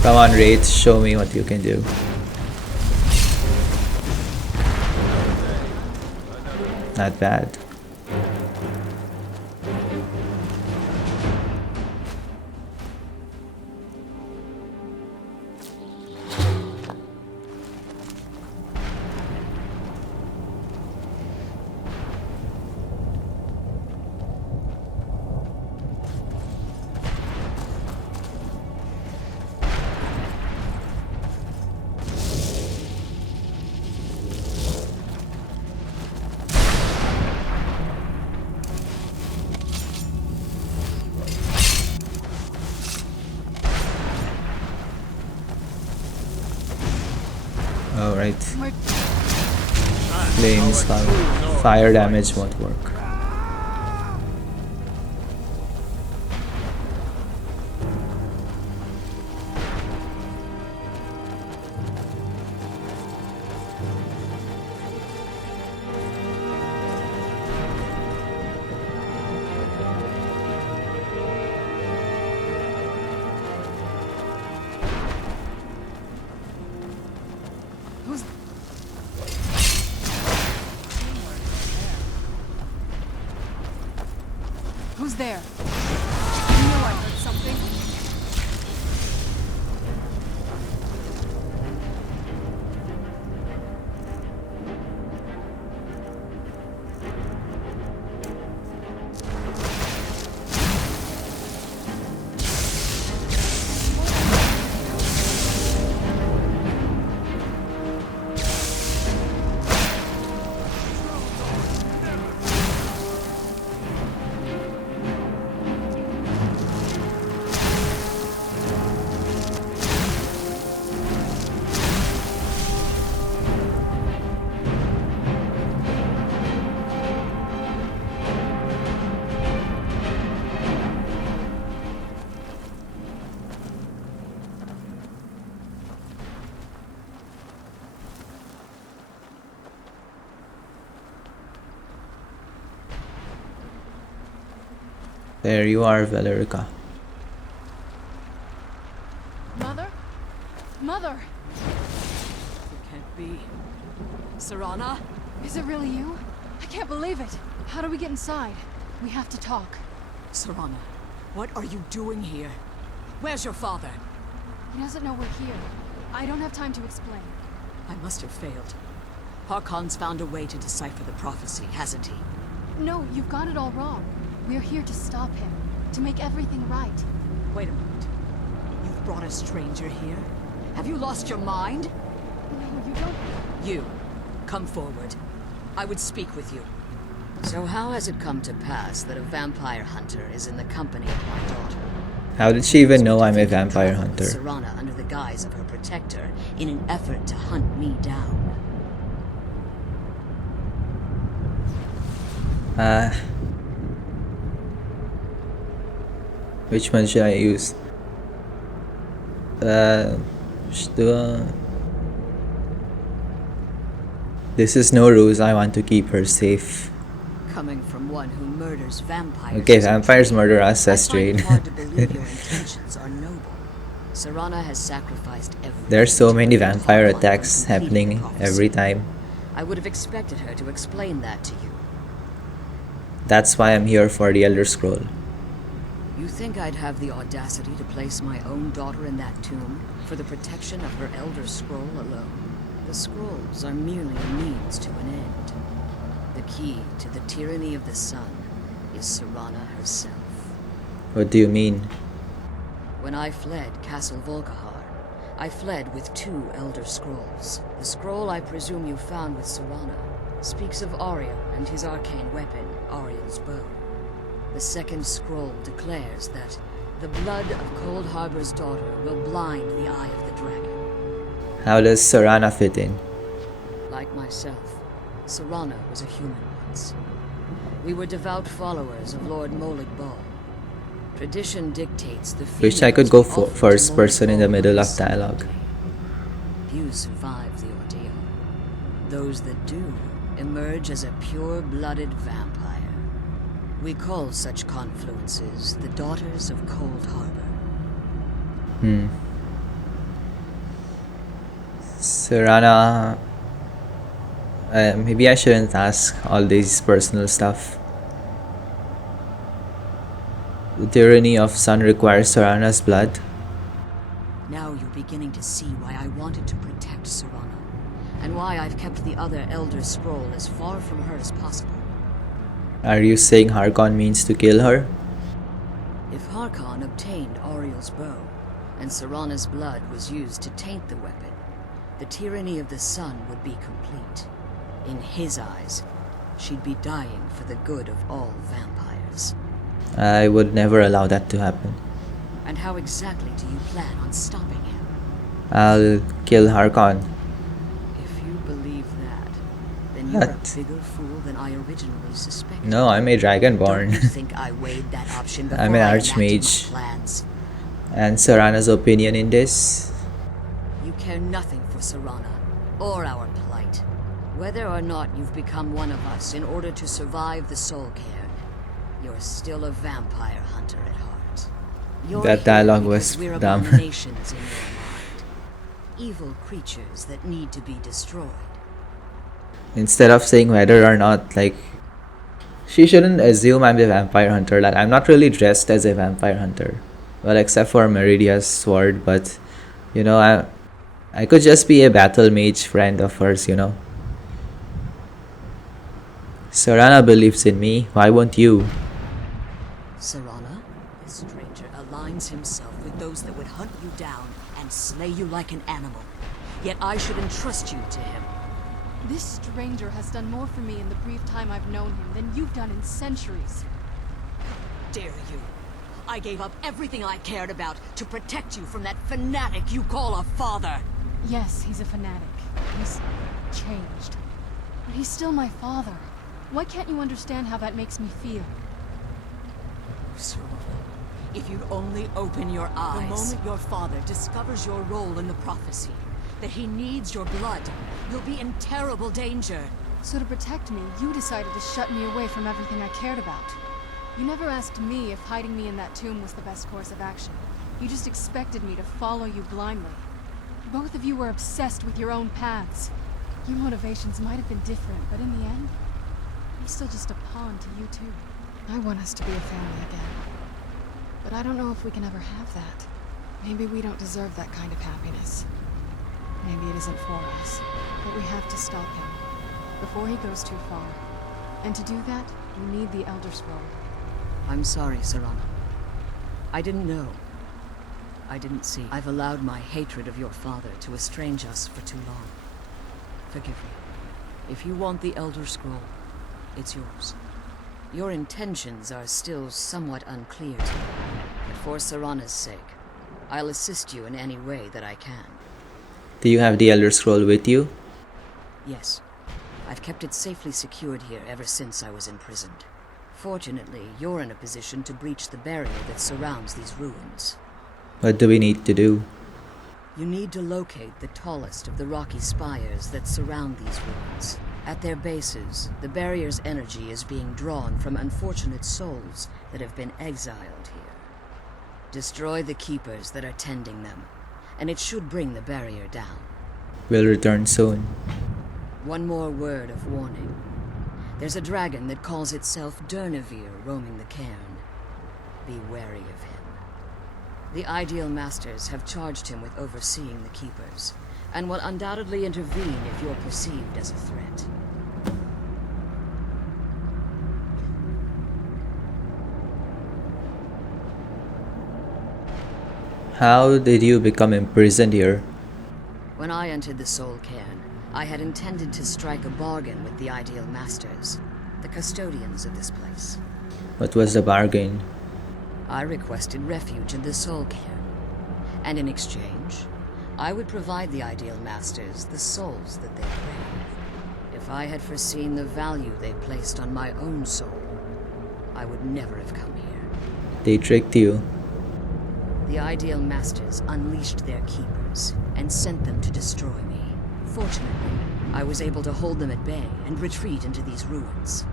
Come on, Wraith, show me what you can do. Not bad. Alright. Flames coming. Fire damage won't work. there? I knew I heard something. There you are, Valerica. Mother? Mother! It can't be. Serana? Is it really you? I can't believe it. How do we get inside? We have to talk. Serana, what are you doing here? Where's your father? He doesn't know we're here. I don't have time to explain. I must have failed. Harkon's found a way to decipher the prophecy, hasn't he? No, you've got it all wrong. We're here to stop him, to make everything right. Wait a minute. You've brought a stranger here? Have you lost your mind? No, you don't... You, come forward. I would speak with you. So how has it come to pass that a vampire hunter is in the company of my daughter? How did she even know I'm a vampire hunter? Serana under the guise of her protector in an effort to hunt me down. Which one should I use? This is no ruse. I want to keep her safe. Coming from one who murders vampires. Okay, vampires murder us, says I find Jade. it hard to believe your intentions are noble. Serana has sacrificed everything. There's so many to vampire Harkon attacks and complete happening the prophecy. every time. I would have expected her to explain that to you. That's why I'm here for the Elder Scroll. You think I'd have the audacity to place my own daughter in that tomb for the protection of her Elder Scroll alone? The scrolls are merely a means to an end. The key to the tyranny of the sun is Serana herself. What do you mean? When I fled Castle Volkihar, I fled with 2 Elder Scrolls. The scroll I presume you found with Serana speaks of Ariel and his arcane weapon, Ariel's bow. The second scroll declares that the blood of Cold Harbor's daughter will blind the eye of the dragon. How does Serana fit in? Like myself, Serana was a human once. We were devout followers of Lord Molig Ball. Tradition dictates the Wish I could go funerals we offer to first Molig person in the Ball middle of this dialogue. Sunday. Few survive the ordeal. Those that do emerge as a pure-blooded vampire. We call such confluences the Daughters of Cold Harbor. Serana... maybe I shouldn't ask all this personal stuff. The tyranny of sun requires Serana's blood. Now you're beginning to see why I wanted to protect Serana, and why I've kept the other Elder Scroll as far from her as possible. Are you saying Harkon means to kill her? If Harkon obtained Ariel's bow, and Serana's blood was used to taint the weapon, the tyranny of the sun would be complete. In his eyes, she'd be dying for the good of all vampires. I would never allow that to happen. And how exactly do you plan on stopping him? I'll kill Harkon. If you believe that, then you're What? a bigger fool than I originally suspected. No, I'm a Don't Dragonborn. you think I weighed that option before I'm an I enacted my Archmage. plans? And Serana's opinion in this? You care nothing for Serana, or our plight. Whether or not you've become one of us in order to survive the Soul Cairn, you're still a vampire hunter at heart. You're That here dialogue because was we're dumb. abominations in your mind. Evil creatures that need to be destroyed. Instead of saying whether or not, like, She shouldn't assume I'm a vampire hunter. Like, I'm not really dressed as a vampire hunter. Well, except for Meridia's sword, but you know, I could just be a battle mage friend of hers, you know. Serana believes in me. Why won't you? Serana, this stranger aligns himself with those that would hunt you down and slay you like an animal. Yet I should entrust you to him. This stranger has done more for me in the brief time I've known him than you've done in centuries. Dare you? I gave up everything I cared about to protect you from that fanatic you call a father. Yes, he's a fanatic. He's changed. But he's still my father. Why can't you understand how that makes me feel? Serana, if you'd only open your eyes. The moment your father discovers your role in the prophecy, that he needs your blood, you'll be in terrible danger. So to protect me, you decided to shut me away from everything I cared about. You never asked me if hiding me in that tomb was the best course of action. You just expected me to follow you blindly. Both of you were obsessed with your own paths. Your motivations might have been different, but in the end, I'm still just a pawn to you two. I want us to be a family again. But I don't know if we can ever have that. Maybe we don't deserve that kind of happiness. Maybe it isn't for us. But we have to stop him before he goes too far. And to do that, we need the Elder Scroll. I'm sorry, Serana. I didn't know. I didn't see. I've allowed my hatred of your father to estrange us for too long. Forgive me. If you want the Elder Scroll, it's yours. Your intentions are still somewhat unclear to me, but for Serana's sake, I'll assist you in any way that I can. Do you have the Elder Scroll with you? Yes. I've kept it safely secured here ever since I was imprisoned. Fortunately, you're in a position to breach the barrier that surrounds these ruins. What do we need to do? You need to locate the tallest of the rocky spires that surround these ruins. At their bases, the barrier's energy is being drawn from unfortunate souls that have been exiled here. Destroy the keepers that are tending them, and it should bring the barrier down. We'll return soon. One more word of warning. There's a dragon that calls itself Durnevere roaming the Cairn. Be wary of him. The Ideal Masters have charged him with overseeing the Keepers, and will undoubtedly intervene if you're perceived as a threat. How did you become imprisoned here? When I entered the Soul Cairn, I had intended to strike a bargain with the Ideal Masters, the custodians of this place. What was the bargain? I requested refuge in the Soul Cairn, and in exchange, I would provide the Ideal Masters the souls that they crave. If I had foreseen the value they placed on my own soul, I would never have come here. They tricked you. The Ideal Masters unleashed their keepers and sent them to destroy me. Fortunately, I was able to hold them at bay and retreat into these ruins.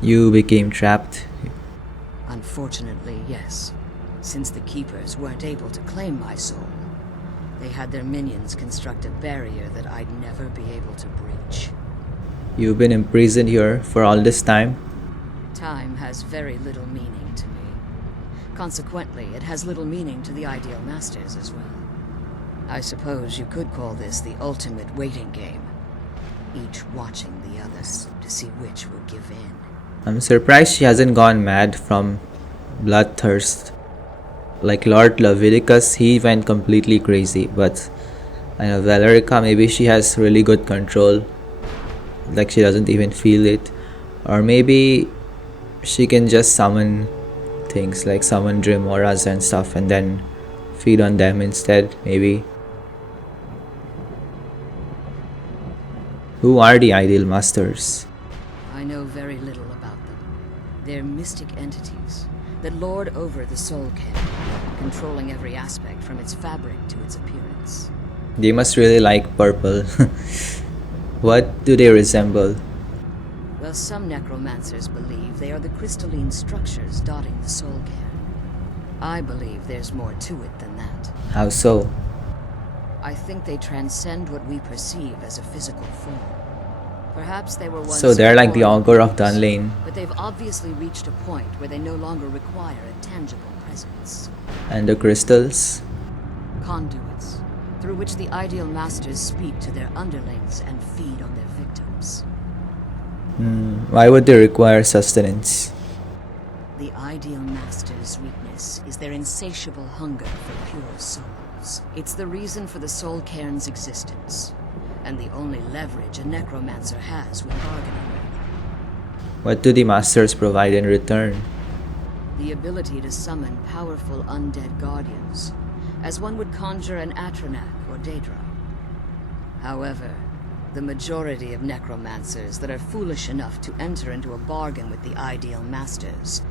You became trapped. Unfortunately, yes. Since the keepers weren't able to claim my soul, they had their minions construct a barrier that I'd never be able to breach. You've been imprisoned here for all this time? Time has very little meaning to me. Consequently, it has little meaning to the Ideal Masters as well. I suppose you could call this the ultimate waiting game, each watching the others to see which will give in. I'm surprised she hasn't gone mad from bloodthirst. Like Lord Leviticus, he went completely crazy, but I know Valerica, maybe she has really good control. Like she doesn't even feel it. Or maybe she can just summon things, like summon dream auras and stuff, and then feed on them instead, maybe. Who are the Ideal Masters? I know very little about them. They're mystic entities that lord over the Soul Cairn, controlling every aspect from its fabric to its appearance. They must really like purple. What do they resemble? Well, some necromancers believe they are the crystalline structures dotting the Soul Cairn. I believe there's more to it than that. How so? I think they transcend what we perceive as a physical form. Perhaps they were once So they're like the horrible Ogre of beings, Dunlane. but they've obviously reached a point where they no longer require a tangible presence. And the crystals? Conduits, through which the Ideal Masters speak to their underlings and feed on their victims. Why would they require sustenance? The Ideal Masters' weakness is their insatiable hunger for pure souls. It's the reason for the Soul Cairn's existence, and the only leverage a necromancer has when bargaining. What do the masters provide in return? The ability to summon powerful undead guardians, as one would conjure an Atronak or Daedra. However, the majority of necromancers that are foolish enough to enter into a bargain with the Ideal Masters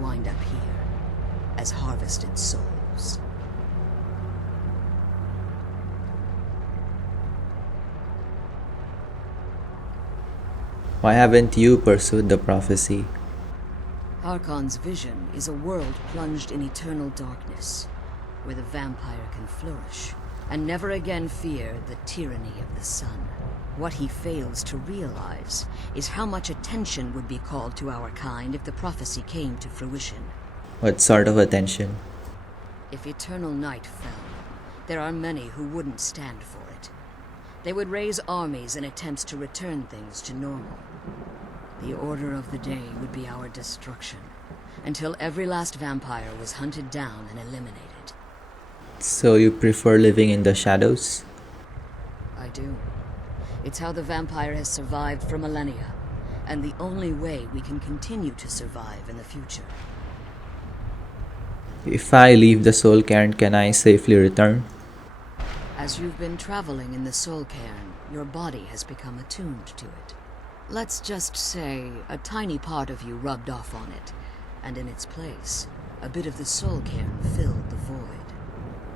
wind up here as harvested souls. Why haven't you pursued the prophecy? Harkon's vision is a world plunged in eternal darkness, where the vampire can flourish, and never again fear the tyranny of the sun. What he fails to realize is how much attention would be called to our kind if the prophecy came to fruition. What sort of attention? If eternal night fell, there are many who wouldn't stand for it. They would raise armies in attempts to return things to normal. The order of the day would be our destruction, until every last vampire was hunted down and eliminated. So you prefer living in the shadows? I do. It's how the vampire has survived for millennia, and the only way we can continue to survive in the future. If I leave the Soul Cairn, can I safely return? As you've been traveling in the Soul Cairn, your body has become attuned to it. Let's just say a tiny part of you rubbed off on it, and in its place, a bit of the Soul Cairn filled the void.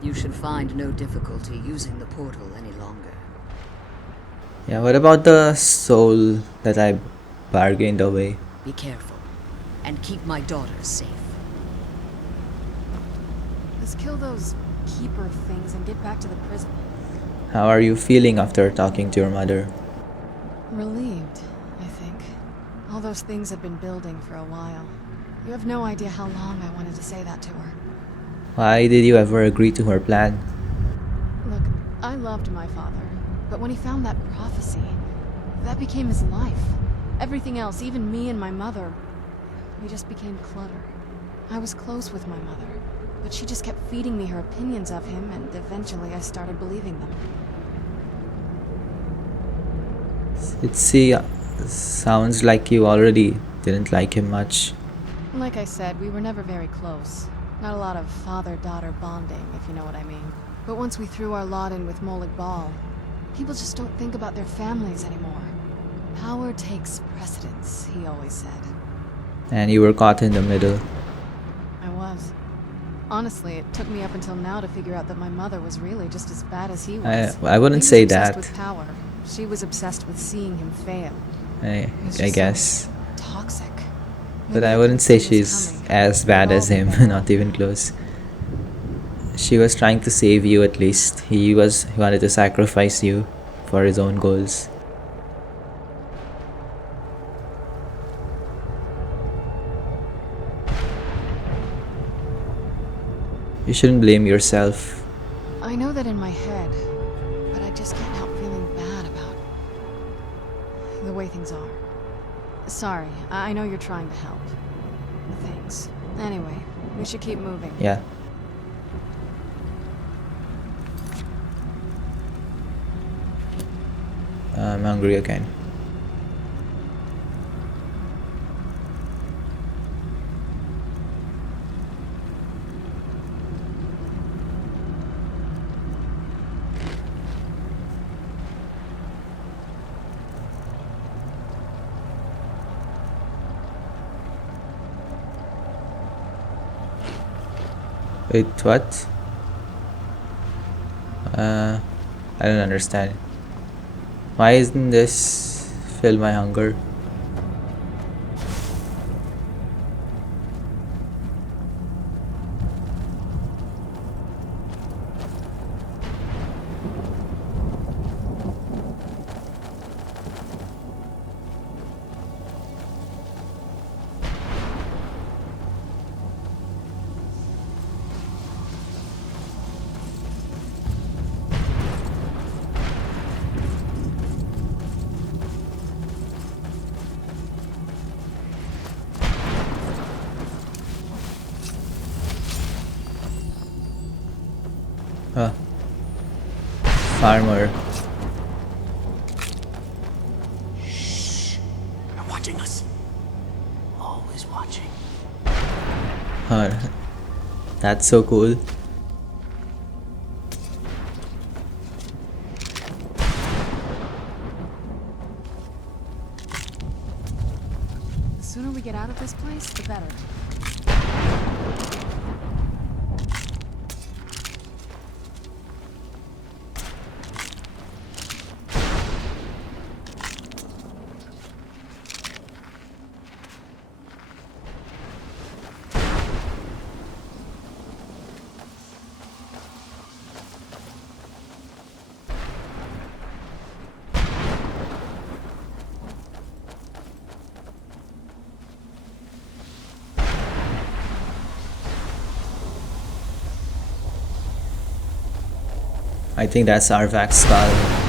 You should find no difficulty using the portal any longer. Yeah, what about the soul that I bargained away? Be careful, and keep my daughters safe. Let's kill those keeper things and get back to the prison. How are you feeling after talking to your mother? Relieved, I think. All those things have been building for a while. You have no idea how long I wanted to say that to her. Why did you ever agree to her plan? Look, I loved my father, but when he found that prophecy, that became his life. Everything else, even me and my mother, we just became clutter. I was close with my mother, but she just kept feeding me her opinions of him, and eventually I started believing them. Sounds like you already didn't like him much. Like I said, we were never very close. Not a lot of father-daughter bonding, if you know what I mean. But once we threw our lot in with Molag Bal, people just don't think about their families anymore. Power takes precedence, he always said. And you were caught in the middle. I was. Honestly, it took me up until now to figure out that my mother was really just as bad as he was. I wouldn't He was say obsessed that. with power. She was obsessed with seeing him fail. I It's I just guess. toxic. But Maybe I I wouldn't didn't say see this she's coming. as bad We've as all him, been not there. even close. She was trying to save you at least. He wanted to sacrifice you for his own goals. You shouldn't blame yourself. I know that in my head, but I just can't help feeling bad about the way things are. Sorry, I know you're trying to help. Thanks. Anyway, we should keep moving. Yeah. I'm hungry again. Wait, what? I don't understand. Why isn't this fill my hunger? Huh. Farmer. They're watching us. Always watching. Huh. That's so cool. The sooner we get out of this place, the better. I think that's Arvak's skull.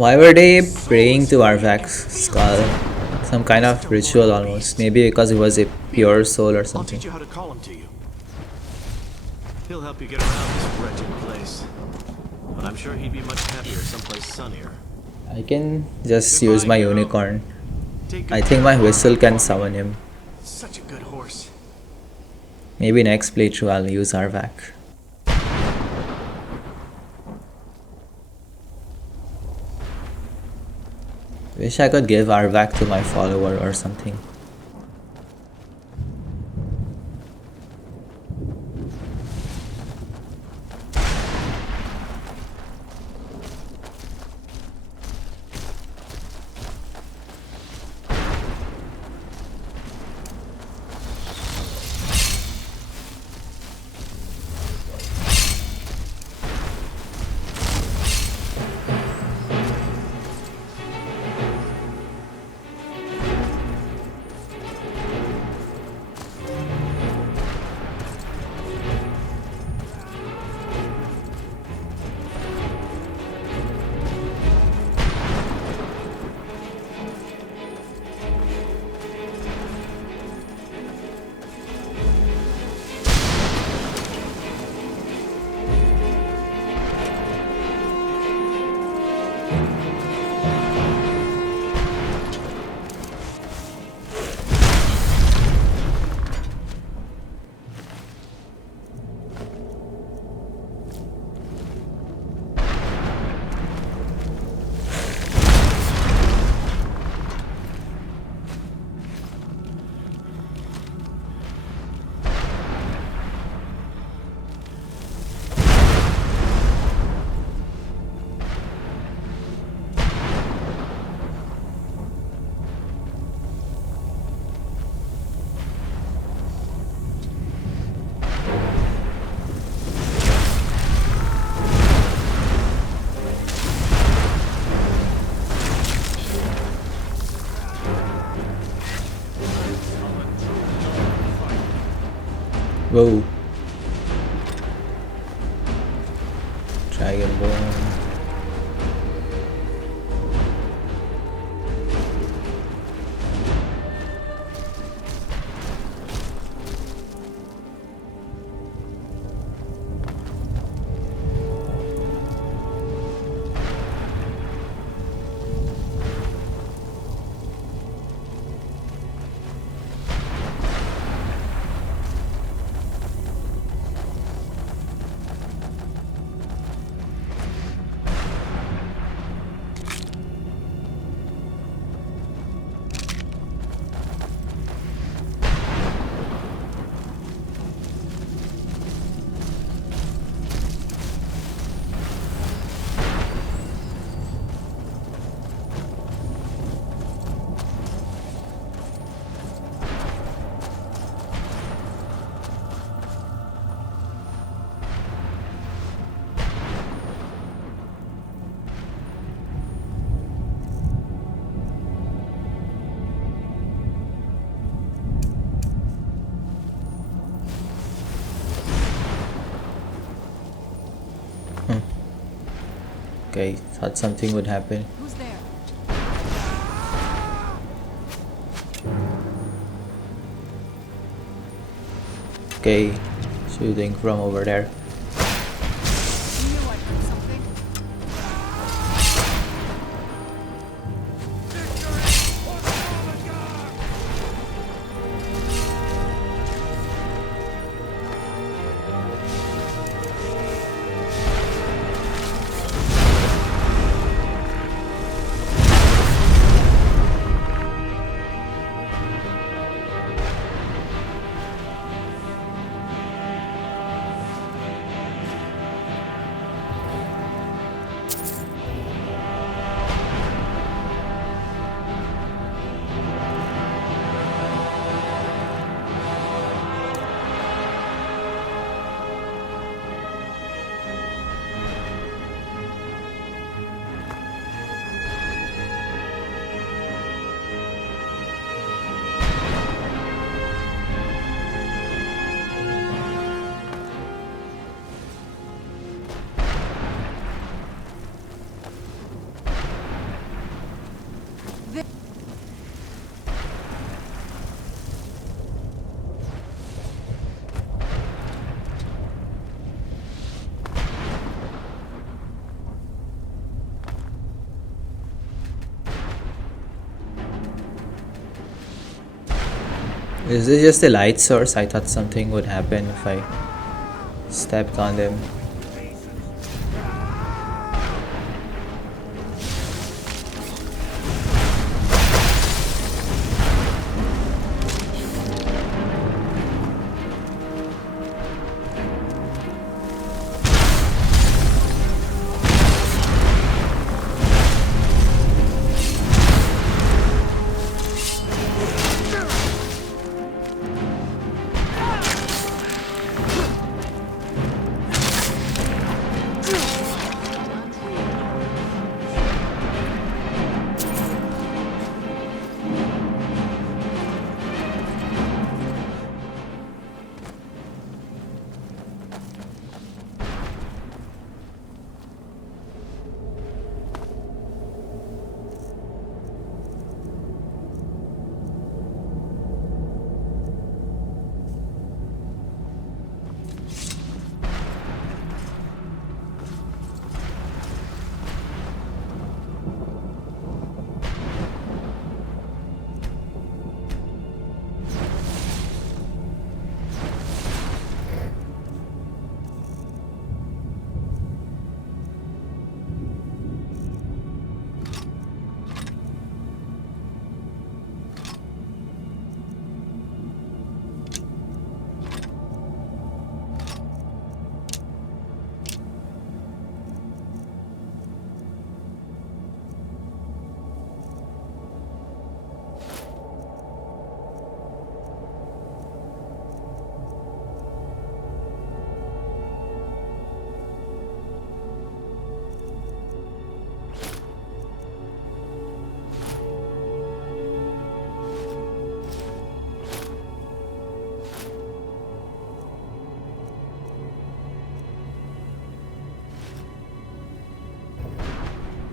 Why were they praying to Arvak's skull? Some kind of ritual almost. Maybe because he was a pure soul or I'll something. teach you how to call him to you. He'll help you get around this wretched place. But I'm sure he'd be much happier someplace sunnier. I can just use my hero. unicorn. Take good I care think my of whistle Arvak can for me. summon him. Such a good horse. Maybe next playthrough I'll use Arvak. Wish I could give Arvak to my follower or something. Whoa. Dragon Bone. Okay, thought something would happen. Who's there? Okay, shooting from over there. You knew I heard something. Is this just a light source? I thought something would happen if I stepped on them.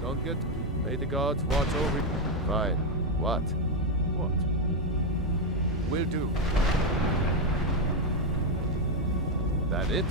Don't get... May the gods watch over you. Fine. What? What? Will do. That it?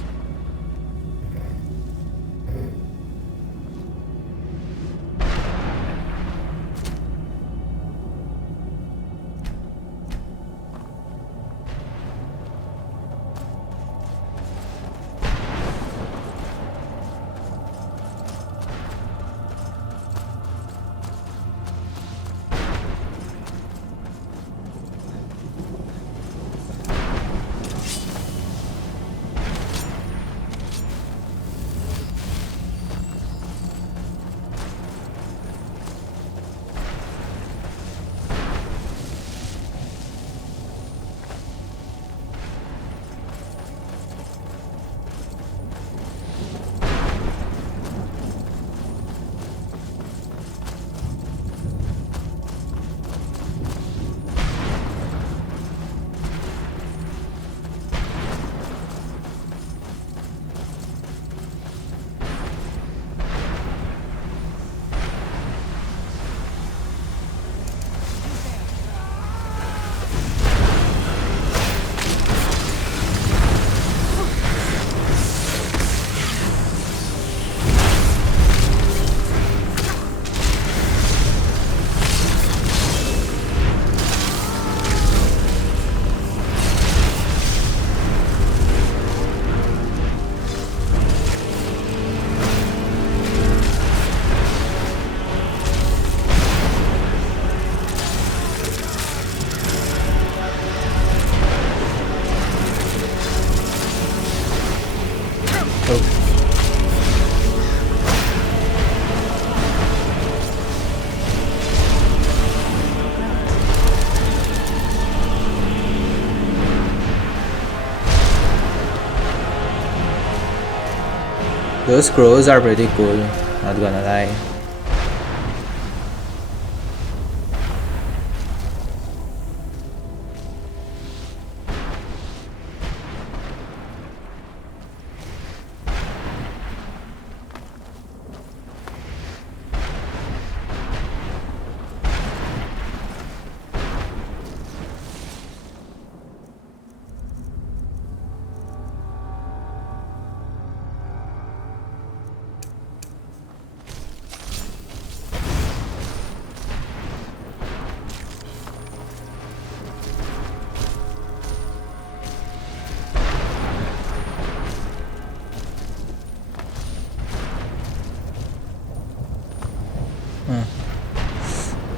Those crows are pretty cool, not gonna lie.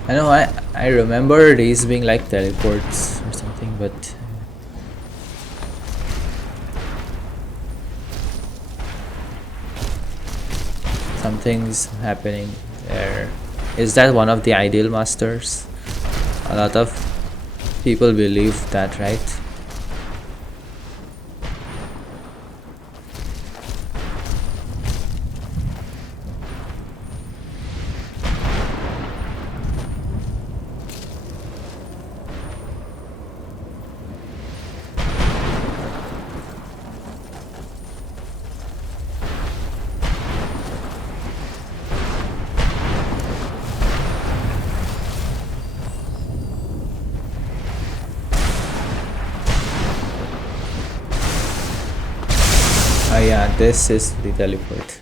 I know, I remember these being like teleports or something, but something's happening there. Is that one of the ideal masters? A lot of people believe that, right? Oh yeah, this is the teleport.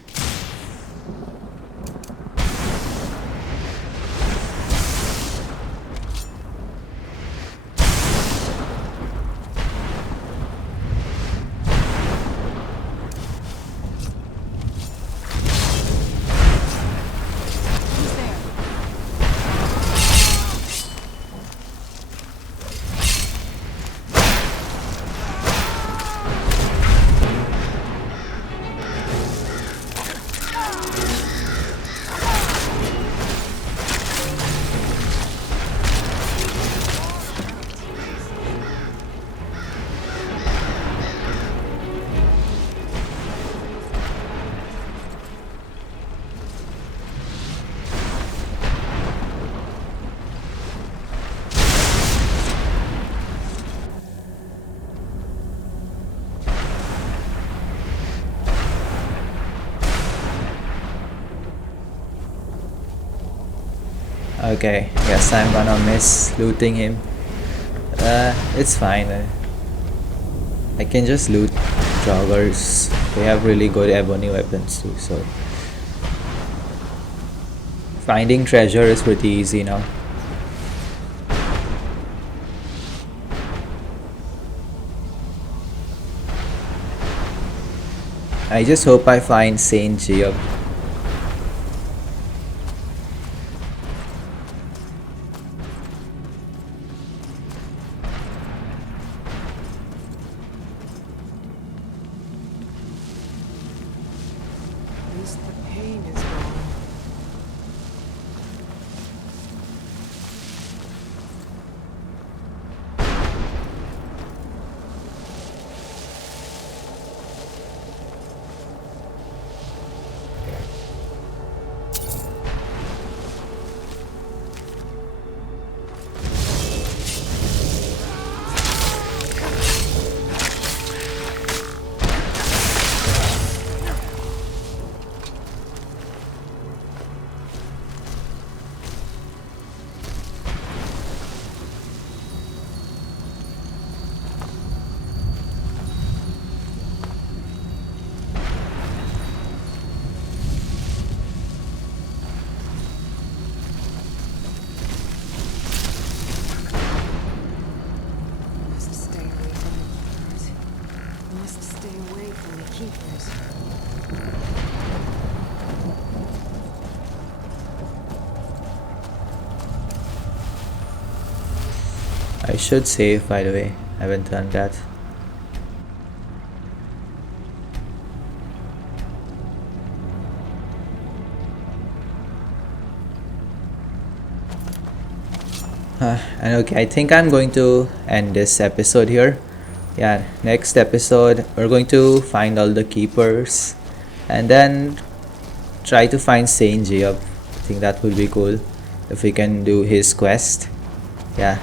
Okay, yes, I'm gonna miss looting him. It's fine. I can just loot joggers. They have really good ebony weapons too, so finding treasure is pretty easy now. I just hope I find Saint Geob. I should save, by the way. I haven't done that. And okay, I think I'm going to end this episode here. Yeah, next episode we're going to find all the keepers and then try to find Saint Geob. I think that would be cool if we can do his quest. Yeah.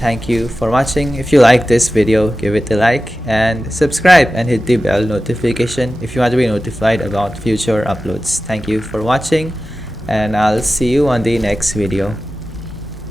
Thank you for watching. If you like this video, give it a like and subscribe and hit the bell notification if you want to be notified about future uploads. Thank you for watching, and I'll see you on the next video.